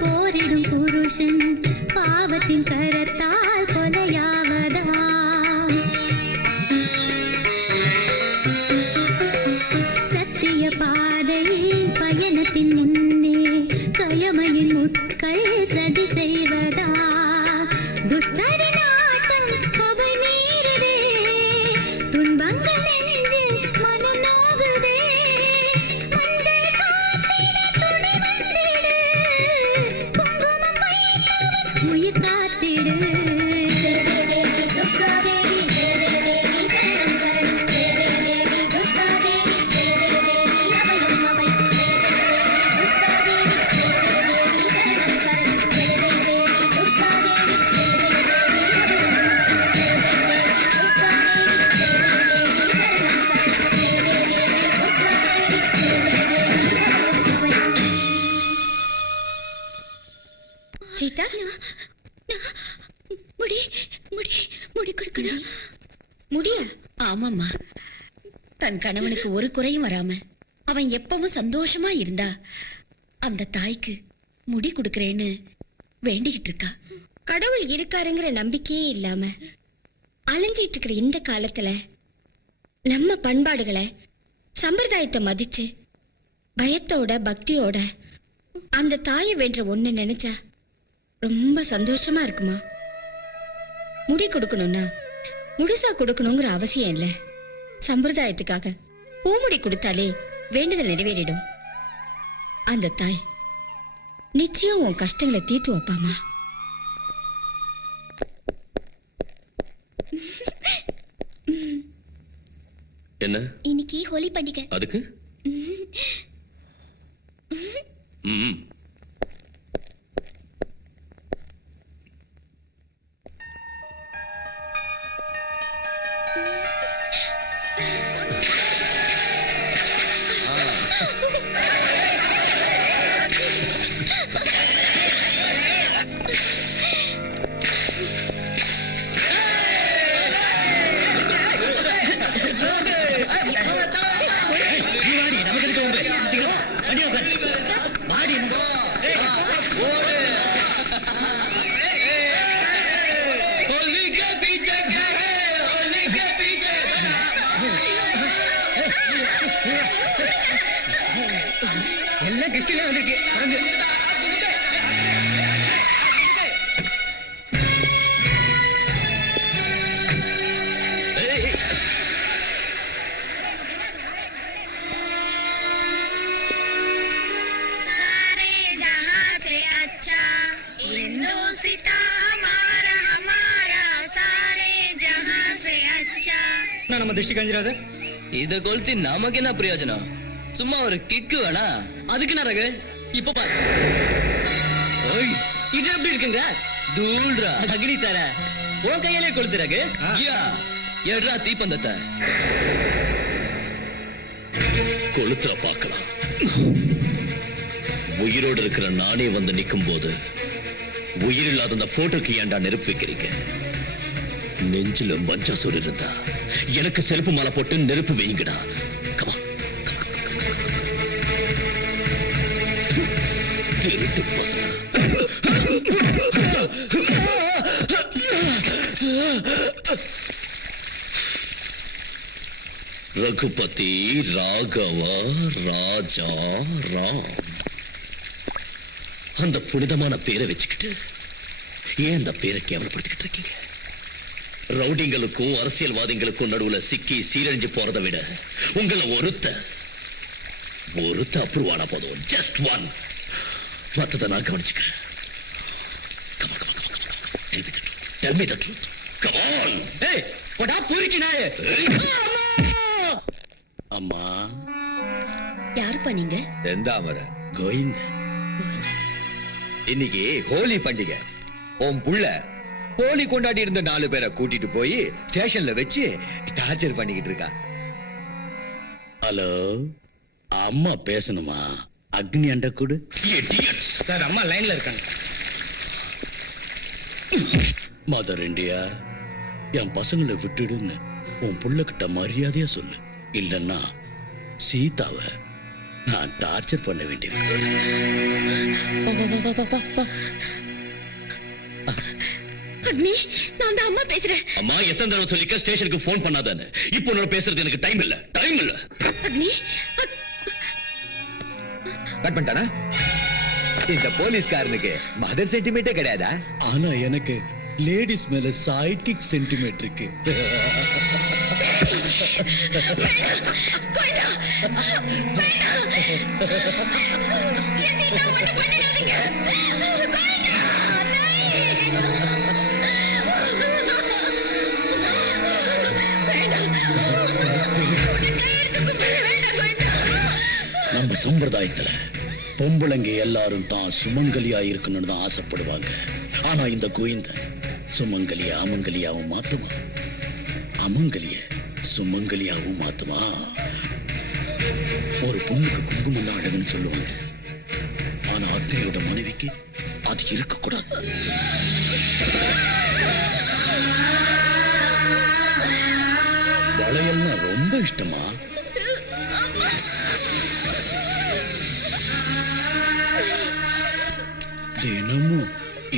போரிடும் புருஷன் பாவத்தின் கரத்தால் கொலையாவதா சத்திய பாதையில் பயணத்தின் முன்னே கயமையின் முட்கள் சதி செய்வதா துஷ்டர நாட்டம் அவை மீறுதே துன்பங்கள் நெஞ்சில் மனம் நோகுதே மஞ்சள் காத்திட துணை வந்திடு குங்குமம் வைத்தவன் உயிர் காத்திடு துர்காதேவி தேவி சரணம் சரணம் தேவி துர்காதேவி தேவி அபயம் அபயம் துர்காதேவி சரணம் சரணம் தேவி துர்காதேவி சீதா முடி முடி முடி கொடுக்கணும் முடியா? ஆமாம்மா. தன் கணவனுக்கு ஒரு குறையும் வராம அவன் எப்பவும் சந்தோஷமா இருந்தா அந்த தாய்க்கு முடி கொடுக்கறேன்னு வேண்டிக்கிட்டு இருக்கா. கடவுள் இருக்காருங்கிற நம்பிக்கையே இல்லாம அலைஞ்சிட்டு இருக்கிற இந்த காலத்துல நம்ம பண்பாடுகளை சம்பிரதாயத்தை மதிச்சு பயத்தோட பக்தியோட அந்த தாயை வேண்ட ஒண்ணு நினைச்சா ரொம்ப சந்தோஷமா இருக்குமா. முடி கொடுக்கணும்னா முழுசா கொடுக்கணுங்கிற அவசியம் இல்லை. சம்பிரதாயத்துக்காக பூமுடி கொடுத்தாலே வேண்டுதல் நிறைவேறிடும். அந்த தாய் நிச்சயம் உன் கஷ்டங்களை தீர்த்து வைப்பாமா. என்ன இன்னைக்கு ஹோலி பண்டிகை. அதுக்கு ம். எல்லாம் கெஸ்ட்ல வந்திருக்கு. தொடர்ந்து. நம்ம திருஷ்டி கஞ்சிராது. இத கொளுத்தி நமக்கு என்ன பிரயோஜனம்? சும்மா ஒரு கிக்கு வேணா. அதுக்கு நரகு இப்ப பாரு. இது எப்படி இருக்குங்க? தூள்ரா அக்னி சார உன் கையிலே கொளுத்துறாங்க. எட்ரா தீப்பந்தத்தை கொளுத்துற பார்க்கலாம். உயிரோடு இருக்கிற நானே வந்து நிற்கும் போது உயிர் இல்லாத அந்த போட்டோக்கு ஏன்டா நெருப்பு வைக்கிறீங்க? நெஞ்சில மஞ்சள் இருந்தா எனக்கு செருப்பு மாலை போட்டு நெருப்பு வைங்கடா. கமா திருட்டு பசங்க. ரகுபதி ராகவ ராஜா ராம், அந்த புனிதமான பேரை வச்சுக்கிட்டு ஏன் அந்த பேரை கேவலப்படுத்திக்கிட்டு இருக்கீங்க? ரவுடிங்களுக்கும் அரசியல்வாதிகளுக்கும் நடுவுல சிக்கி சீரழிஞ்சு போறதை விட உங்களை ஒருத்த அப்ரூவ் ஆனா போதும். Just one. மத்ததை நான் கவனிச்சுக்கிறேன். Come on, come on, come on, come on. Tell me the truth. Come on. ஏய் போடா பூரிக்கு நாயே. அம்மா யாருப்பா நீங்க? செந்தாமரை, கோவிந்த, இன்னைக்கு ஹோலி பண்டிகை. உன் புள்ள ஹோலி கொண்டாடி இருந்த 4 பேரை கூட்டிட்டு போய் ஸ்டேஷன்ல வச்சு டார்ச்சர் பண்ணிக்கிட்டு இருக்கா. ஹலோ, அம்மா பேசணுமா? அக்னி அண்ட கூடு. Idiots. சார் அம்மா லைன்ல இருக்காங்க. மதர் இந்தியா, என் பசங்களை விட்டுடுன்னு உன் புள்ளகிட்ட மரியாதையா சொல்லு. இல்லன்னா சீதாவை நான் டார்ச்சர் பண்ண வேண்டியது. அக்னி, நான் தான் அம்மா பேசுறேன். அம்மா, எத்தனை தடவை சொல்லிக்க ஸ்டேஷனுக்கு போன் பண்ணாதானே? இப்போ உன்னோட பேசுறது எனக்கு டைம் இல்ல. அக்னி, கட் பண்ணிட்டானா? இந்த போலீஸ்காரனுக்கு மதர் சென்டிமெண்டே கிடையாதா? ஆனா எனக்கு லேடிஸ் மேல சைக்கிக் சென்டிமெண்ட் இருக்கு. கோயிந்தா, வேண்டாம். என் சீதா ஒண்ணும் பண்ணிடாதீங்க. கோயிந்தா, நம்ம சம்பிரதாயத்துல பொம்பளைங்க எல்லாரும் தான் சுமங்கலியா இருக்கணும்னு தான் ஆசைப்படுவாங்க. ஆனா இந்த கோவிந்த சுமங்கலிய அமங்கலியாவும் மாத்துமா, அமங்கலிய சுமங்கலியாவும் மாத்துமா. ஒரு பொண்ணுக்கு குங்குமம் தான் அழகுன்னு சொல்லுவாங்க. ஆனா அக்னியோட மனைவிக்கு அது இருக்கக்கூடாது. வளையல்னா ரொம்ப இஷ்டமா? தினமும்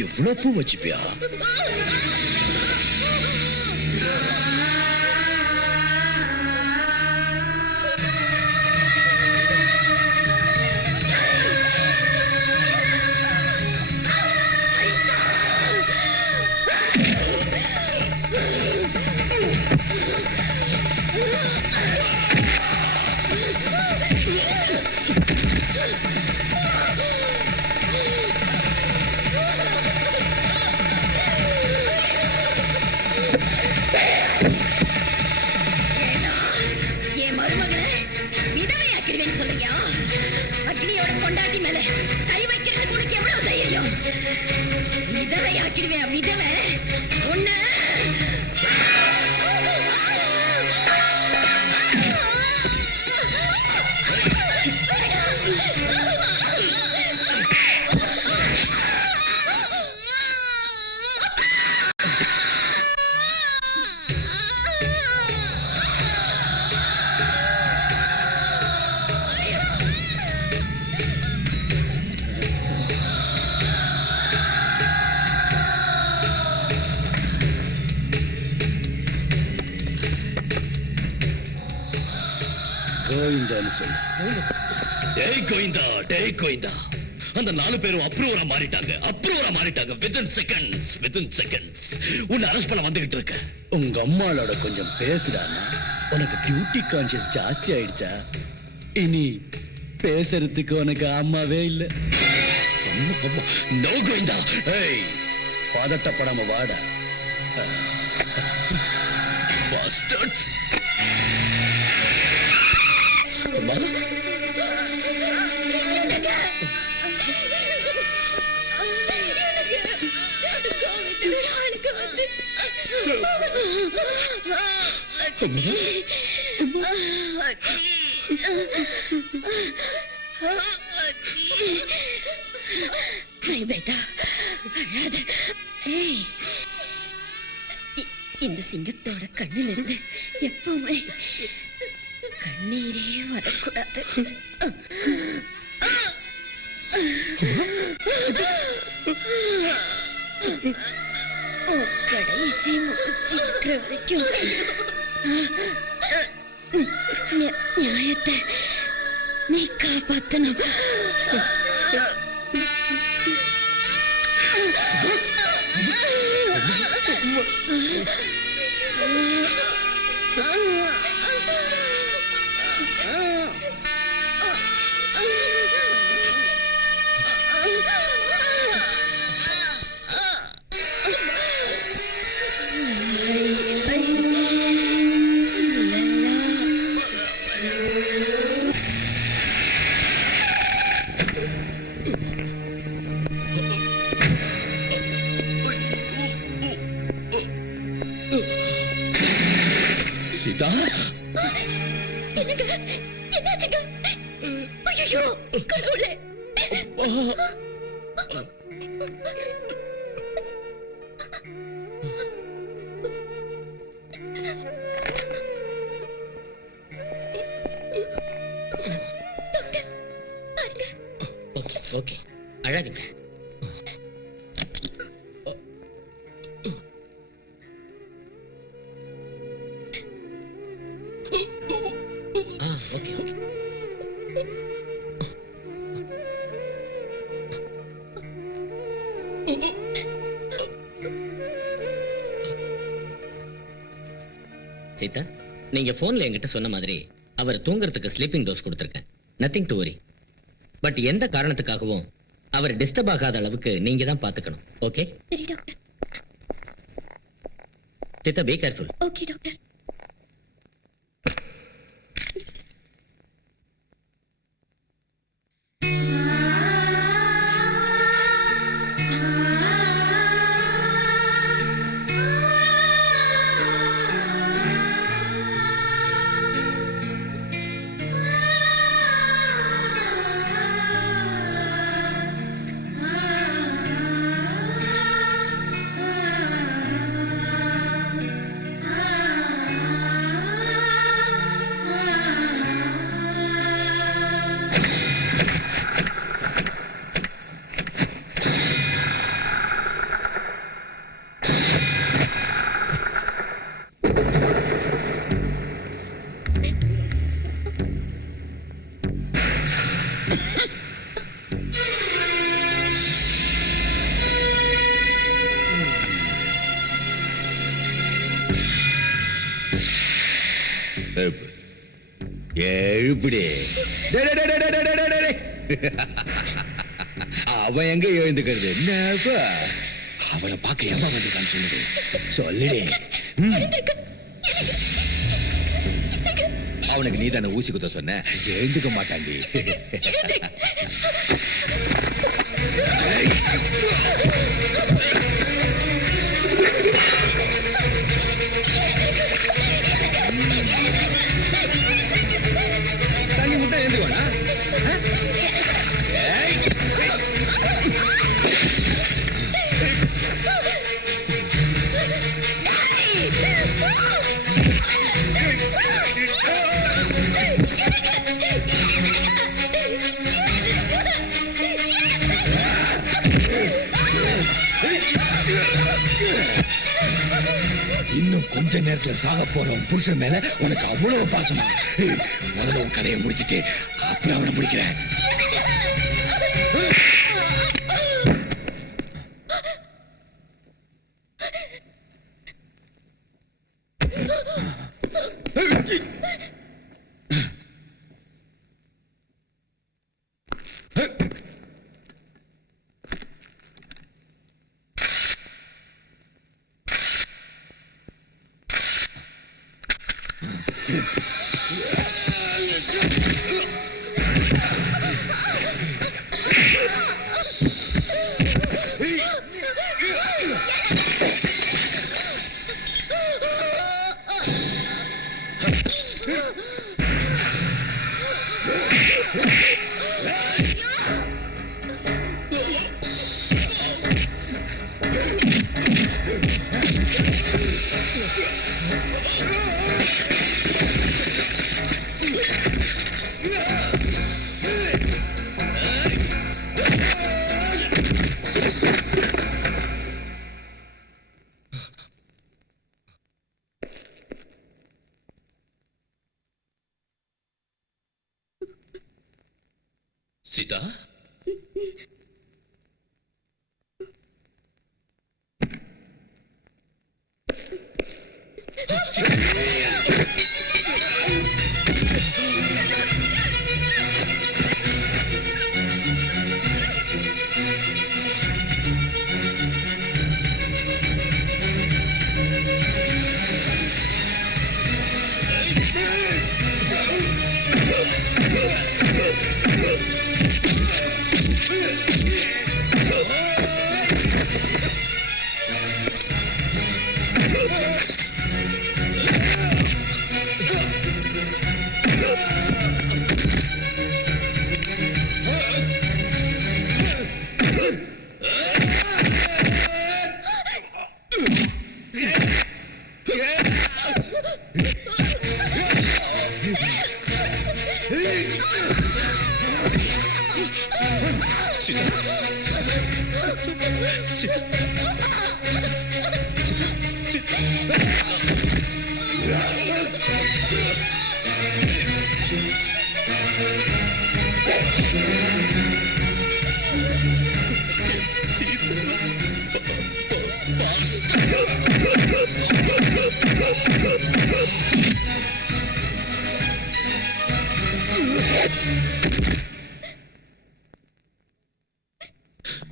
இவ்வளவு பூ வச்சுப்பியா? என் மருமகளை விதவையாக்கிடுவேன்னு சொல்றியா? அக்னியோட கொண்டாட்டி மேல கை வைக்கிறதுக்கு உனக்கு எவ்வளவு தைரியம்? விதவையாக்கிடுவேன், விதவை ஒண்ணு. கோவிந்தான்னு சொல்லு. டேய் கோவிந்தா, டேய் கோவிந்தா, அந்த 4 பேரும் அப்ரூவரா மாறிட்டாங்க. வித்தின் செகண்ட்ஸ் உன்னை அரெஸ்ட் பண்ண வந்துகிட்டு இருக்க. உங்க அம்மாளோட கொஞ்சம் பேசுறானா? உனக்கு டியூட்டி கான்சியஸ் ஜாஸ்தி ஆயிடுச்சா? இனி பேசுறதுக்கு உனக்கு அம்மாவே இல்ல. நோ கோவிந்தா. ஏய், பதட்டப்படாம வாடா. Bastards. அம்மா, பேட்டா அழாத. ஏய், இந்த சிங்கத்தோட கண்ணிலிருந்து எப்பவுமே கண்ணீரே வரக்கூடாது. உன் கடைசி மூச்சு இருக்கிற வரைக்கும் நியாயத்தை நீ காப்பாத்தணும். சீதா, என்னாச்சுங்க? ஐயோ கடவுளே! ஓகே ஓகே, அழாதீங்க. Okay okay. சீதா, நீங்க போன்ல என்கிட்ட சொன்ன மாதிரி அவர் தூங்குறதுக்கு ஸ்லீப்பிங் டோஸ் கொடுத்திருக்கேன். Nothing to worry. பட் எந்த காரணத்துக்காகவும் அவர் டிஸ்டர்ப் ஆகாத அளவுக்கு நீங்க தான் பாத்துக்கணும். ஓகே சரி doctor. Sita, be careful. Okay doctor. எழுப்பிடி. அவன் எங்க எழுந்துக்கிறது? என்ன அவனை பார்க்க ஏமா வந்திருக்கான்னு சொல்லுது. சொல்லுடி. அவனுக்கு நீ தானே ஊசி குத்த சொன்ன. எழுந்துக்க மாட்டாண்டி. தண்ணி முட்டை எழுந்துவானா? இன்னும் கொஞ்ச நேரத்துல சாக போறோம் புருஷன் மேல உனக்கு அவ்வளவு பாசமா? முதல்ல உன் கதையை முடிச்சிட்டு அப்புறம் அவனை முடிக்கிறேன்.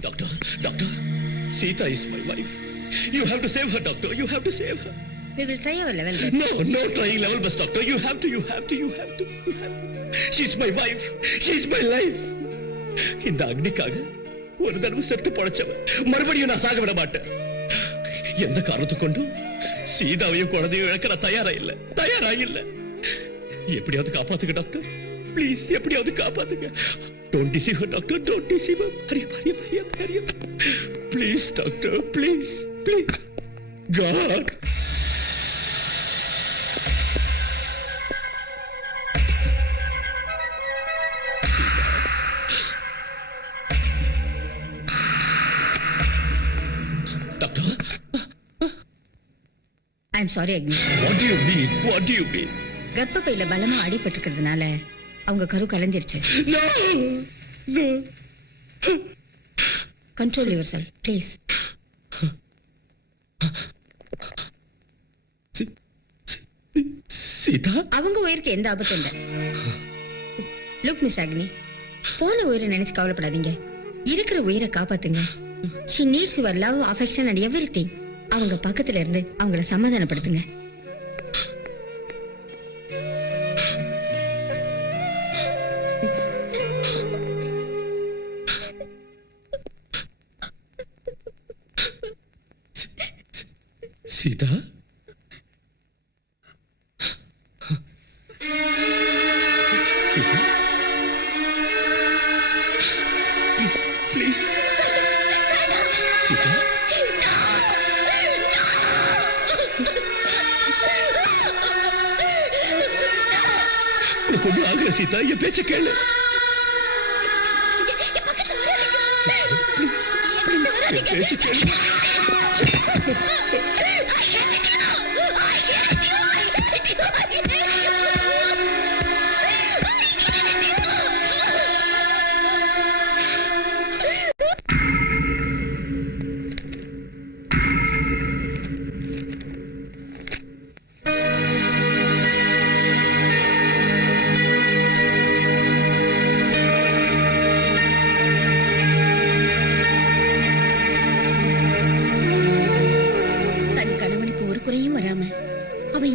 Doctor, doctor, Sita is my wife. You have to save her, doctor. You have to save her. We will try our level best. No, no trying level best, doctor. You have to, you have to, you have to, you have to. She's my wife. She's my life. இந்த அக்னிக்காக ஒரு தடவை செத்து பொழைச்சவன் மறுபடியும் நான் சாக விட மாட்டேன். எந்த காரணத்தை கொண்டும் சீதாவையும் குழந்தையும் இழக்க நான் தயாரா இல்ல. எப்படியாவது காப்பாத்துங்க டாக்டர். ப்ளீஸ் எப்படியாவது காப்பாத்துங்க. Don't deceive her, doctor. Don't deceive her. Hurry up. Please, doctor. Please. God. Doctor? I'm sorry, Agni. What do you mean? கர்ப்பப்பையில பலமா அடிபட்டிருக்கிறதுனால அவங்க கரு கலைஞ்சிருச்சு. No. Control yourself, please. Sita? அவங்க உயிருக்கு எந்த ஆபத்தும் இல்லை. லுக் மிஸ் அக்னி, போன உயிரை நினைச்சு கவலைப்படாதீங்க. இருக்கிற உயிரை காப்பாத்துங்க. She needs your love, affection and everything. அவங்க பக்கத்துல இருந்து அவங்கள சமாதானப்படுத்துங்க. சீதா? சீதா? Please. சீதா? உனக்கு ஒன்றும் ஆகல சீதா, என் பேச்ச கேளு. என் பேச்ச கேளு.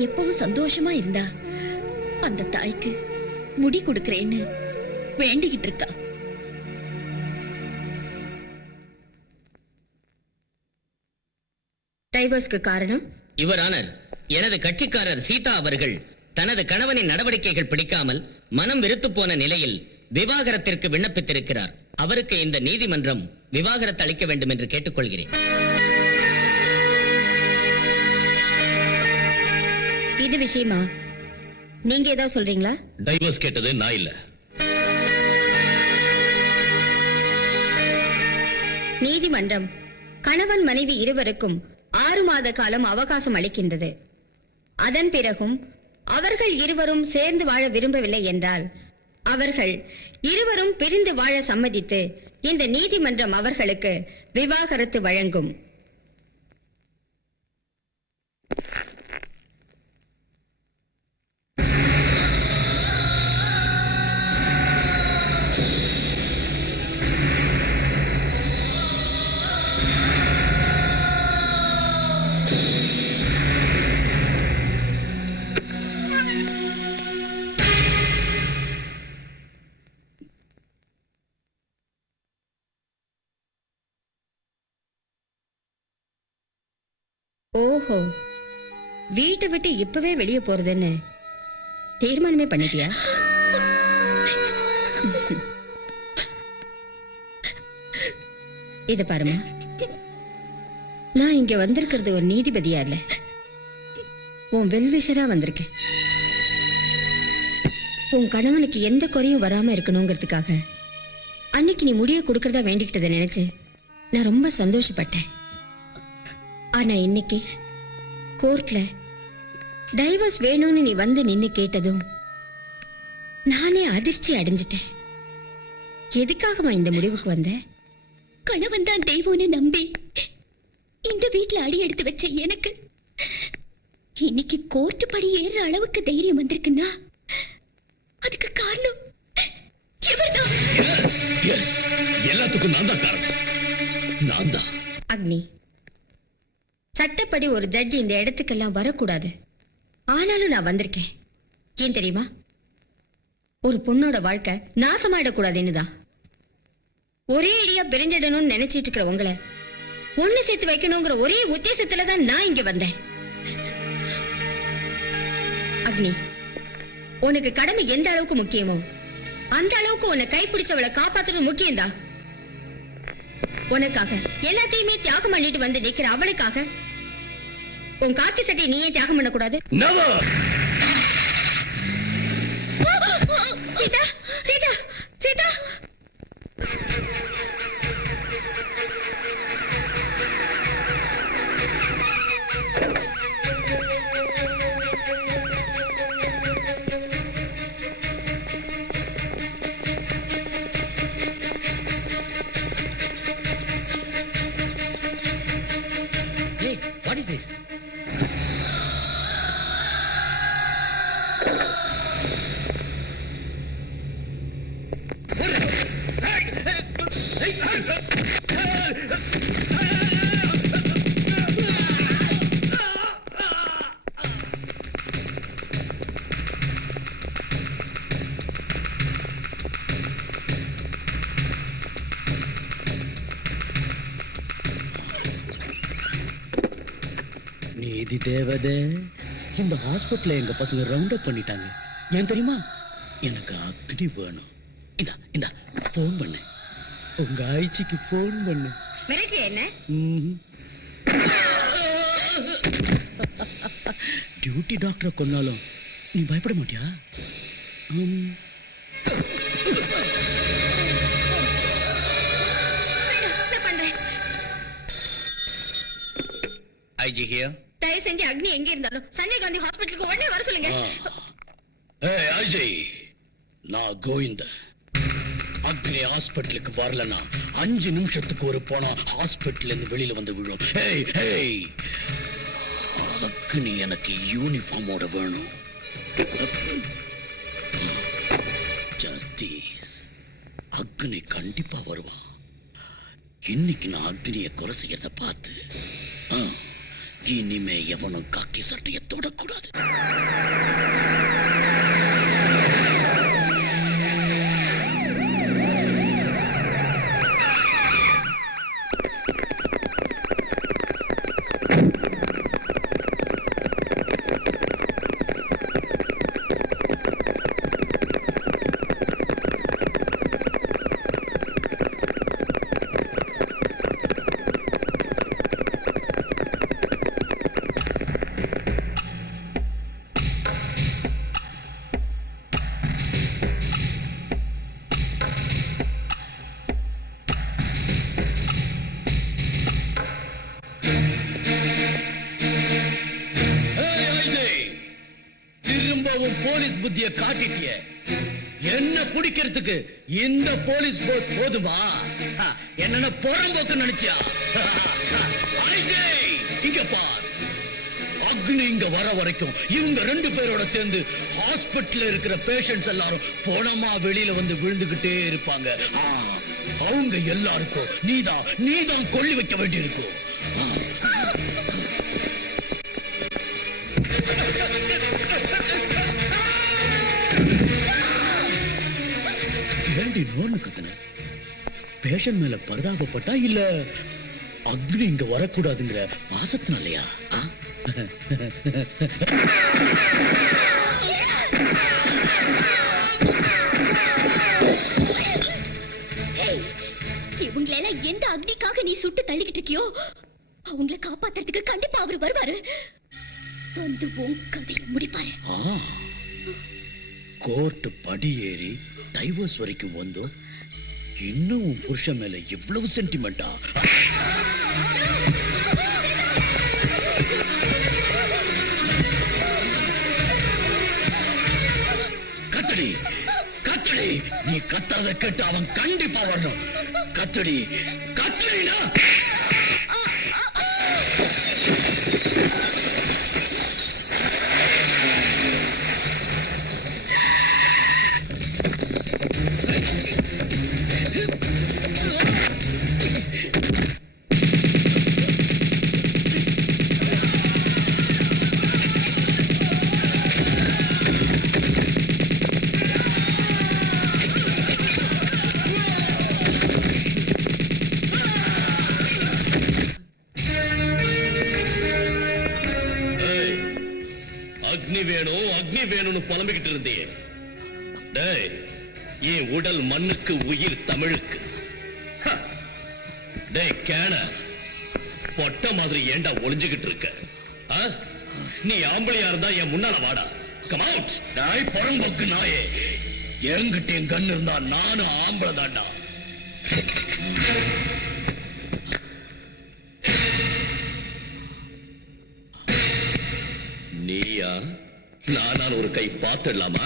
எப்பவும் சந்தோஷமா இருந்தா அந்த தாய்க்கு முடி கொடுக்கறேன்னு வேண்டிக்கிட்டு இருக்கா. டைவர்ஸ்க்கு காரணம் யுவர் ஆனர், எனது கட்சிக்காரர் சீதா அவர்கள் தனது கணவனின் நடவடிக்கைகள் பிடிக்காமல் மனம் வெறுத்து போன நிலையில் விவாகரத்திற்கு விண்ணப்பித்திருக்கிறார். அவருக்கு இந்த நீதிமன்றம் விவாகரத்து அளிக்க வேண்டும் என்று கேட்டுக்கொள்கிறேன். இது விஷயமா நீங்க ஏதாவது சொல்றீங்களா? டைவர்ஸ் கேட்டது நான் இல்ல. நீதிமன்றம் கணவன் மனைவி இருவருக்கும் 6 மாத காலம் அவகாசம் அளிக்கின்றது. அதன் பிறகும் அவர்கள் இருவரும் சேர்ந்து வாழ விரும்பவில்லை என்றால் அவர்கள் இருவரும் பிரிந்து வாழ சம்மதித்து இந்த நீதிமன்றம் அவர்களுக்கு விவாகரத்து வழங்கும். ஓஹோ, வீட்டை விட்டு இப்பவே வெளியே போறதுன்னு தீர்மானமே பண்ணிட்டியா? இத பாருமா, நான் இங்க வந்திருக்கிறது ஒரு நீதிபதியா இல்ல, உன் வெல்விஷரா வந்திருக்கேன். உன் கணவனுக்கு எந்த குறையும் வராம இருக்கணுங்கிறதுக்காக அன்னைக்கு நீ முடிய கொடுக்கறதா வேண்டிக்கிட்டதை நினைச்சு நான் ரொம்ப சந்தோஷப்பட்டேன். ஆனா இன்னைக்கு கோர்ட்ல டைவர்ஸ் வேணும்னு நீ வந்து நின்னு கேட்டதும் நானே அதிர்ச்சி அடைஞ்சிட்டேன். எதுக்காகமா இந்த முடிவுக்கு வந்த? கணவன் தான் தெய்வம்னு நம்பி இந்த வீட்டுல அடி எடுத்து வச்ச எனக்கு இன்னைக்கு கோர்ட்டு படி ஏறுற அளவுக்கு தைரியம் வந்திருக்குன்னா அதுக்கு காரணம் இவர்தான். எல்லாத்துக்கும் நான் தான் காரணம். நான் தான். அக்னி, சட்டப்படி ஒரு ஜட்ஜி இந்த இடத்துக்கெல்லாம் வரக்கூடாது. ஆனாலும் நான் வந்திருக்கேன். ஏன் தெரியுமா? ஒரு பொண்ணோட வாழ்க்கை நாசமாயிடக்கூடாதுன்னு தான். ஒரே அடியா பிரிஞ்சிடணும்னு நினைச்சிட்டு இருக்கிற உங்களை ஒண்ணு சேர்த்து வைக்கணுங்கிற ஒரே உத்தேசத்துல தான் நான் இங்க வந்தேன். அக்னி, உனக்கு கடமை எந்த அளவுக்கு முக்கியமோ அந்த அளவுக்கு உன்னை கைப்பிடிச்சவளை காப்பாத்துறது முக்கியம்தான். உனக்காக எல்லாத்தையுமே தியாகம் பண்ணிட்டு வந்து நிக்கிற அவளுக்காக உன் காக்கி சட்டை நீயே தியாகம் பண்ணக்கூடாது? Sita, Sita, Sita. Hey, what is this? நீதி தேவதை, இந்த ஹாஸ்பிட்டல எங்க பசங்க ரவுண்ட் அப் பண்ணிட்டாங்க. ஏன் தெரியுமா? எனக்கு அக்னி வேணும். இந்த இந்த போன் பண்ணு, உங்க ஆய்ச்சிக்கு போன் பண்ணு. மிரட்டு என்ன? டியூட்டி டாக்டரை கொன்னாலும் நீ பயப்பட மாட்டியா? IG here. தயவு செஞ்சு அக்னி எங்க இருந்தாலும் சஞ்சய் காந்தி ஹாஸ்பிட்டலுக்கு உடனே வர சொல்லுங்க. அஜய், நான் கோவிந்த. அக்னி ஹாஸ்பிட்டலுக்கு வரலனா 5 நிமிஷத்துக்கு ஒரு போனா ஹாஸ்பிட்டல் இருந்து வெளியில வந்து விழும். அக்னி எனக்கு யூனிஃபார்மோட வேணும். ஜஸ்டிஸ், அக்னி கண்டிப்பா வருவான். இன்னைக்கு நான் அக்னியை கொலை செய்யறத பார்த்து இனிமே எவனும் காக்கி சட்டையை தொடக்கூடாது. போலீஸ் புத்திய காட்டிட்டிய. என்ன பிடிக்கிறதுக்கு இந்த போலீஸ் போர்ஸ் போதுமா? என்ன புறம்போக்கு நினைச்சியா? இங்க பார், அக்னி இங்க வர வரைக்கும் இவங்க 2 பேரோட சேர்ந்து ஹாஸ்பிட்டல்ல இருக்கிற பேஷண்ட்ஸ் எல்லாரும் போனமா வெளியில வந்து விழுந்துகிட்டே இருப்பாங்க. அவங்க எல்லாருக்கும் நீதான் கொள்ளி வைக்க வேண்டி இருக்கும். ஏண்டி நோன்னு கத்துன? பேஷண்ட் மேல பரிதாபப்பட்டா இல்ல அக்னி இங்க வரக்கூடாதுங்கிற பாசத்தினாலயா? இவங்களெல்லாம் எந்த அக்னிக்காக நீ சுட்டு தள்ளிக்கிட்டு இருக்கியோ அவங்கள காப்பாத்துறதுக்கு கண்டிப்பா அவர் வருவாரு. வந்து உன் கதையை முடிப்பாரு. கோர்ட் படி ஏறி டைவர்ஸ் வரைக்கும் வந்தோம். இன்னும் உன் புருஷன் மேல எவ்வளவு சென்டிமெண்டா? கத்தடி கத்தடி, நீ கத்தாத கேட்டு அவன் கண்டிப்பா வரணும். கத்தடி கத்தடினா அக்னி வேணும்னு புலம்பிக்கிட்டு இருந்தியே. டேய், என் உடல் மண்ணுக்கு, உயிர் தமிழுக்கு. டேய் கேன, பொட்ட மாதிரி ஏண்டா ஒளிஞ்சுகிட்டு இருக்க? நீ ஆம்பளையா இருந்தா என் முன்னால வாடா. Come out. டாய் புறம்போக்கு நாயே, என்கிட்ட என் கண்ணு இருந்தா நானும் ஆம்பளை தாண்டா. நீயா? நான் ஒரு கை பார்த்துடலாமா?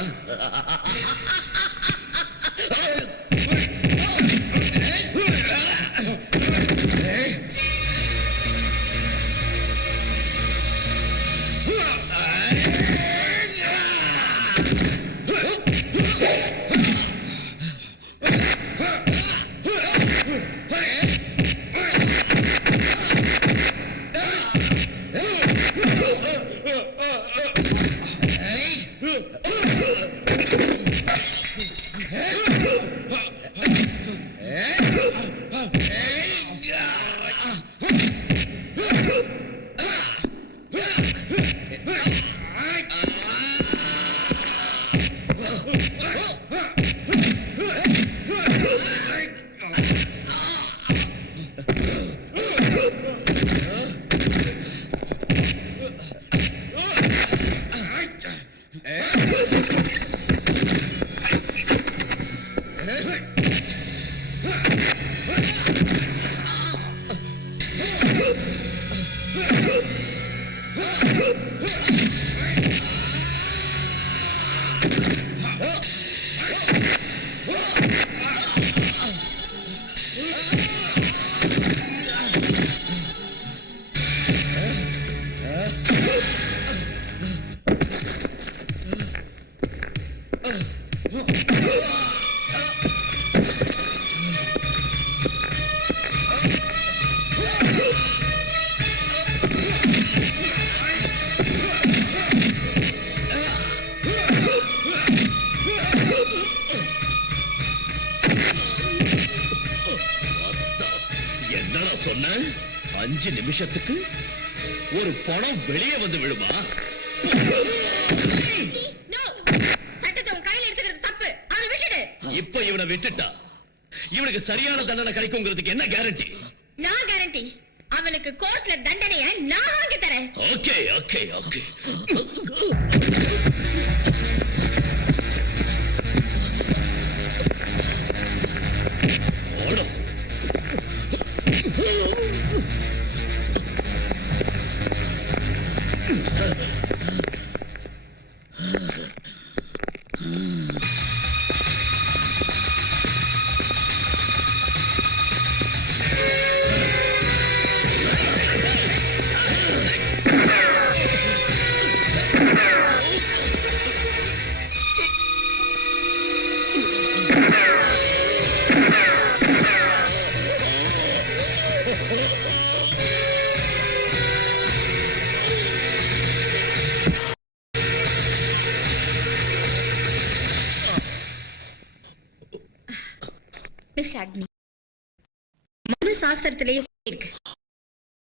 என்னடா சொன்ன? 5 நிமிஷத்துக்கு ஒரு பணம் வெளியே வந்து விடுமா? இப்ப இவனை விட்டுட்டா இவனுக்கு சரியான தண்டனை கிடைக்குங்கிறதுக்கு என்ன கேரண்டி? நான் கேரண்டி. அவனுக்கு கோர்ட்ல தண்டனையை நான் வாங்கி தரேன். Okay okay okay. மிஸ்டர் அக்னி, மனு சாஸ்திரத்திலேயே இருக்கு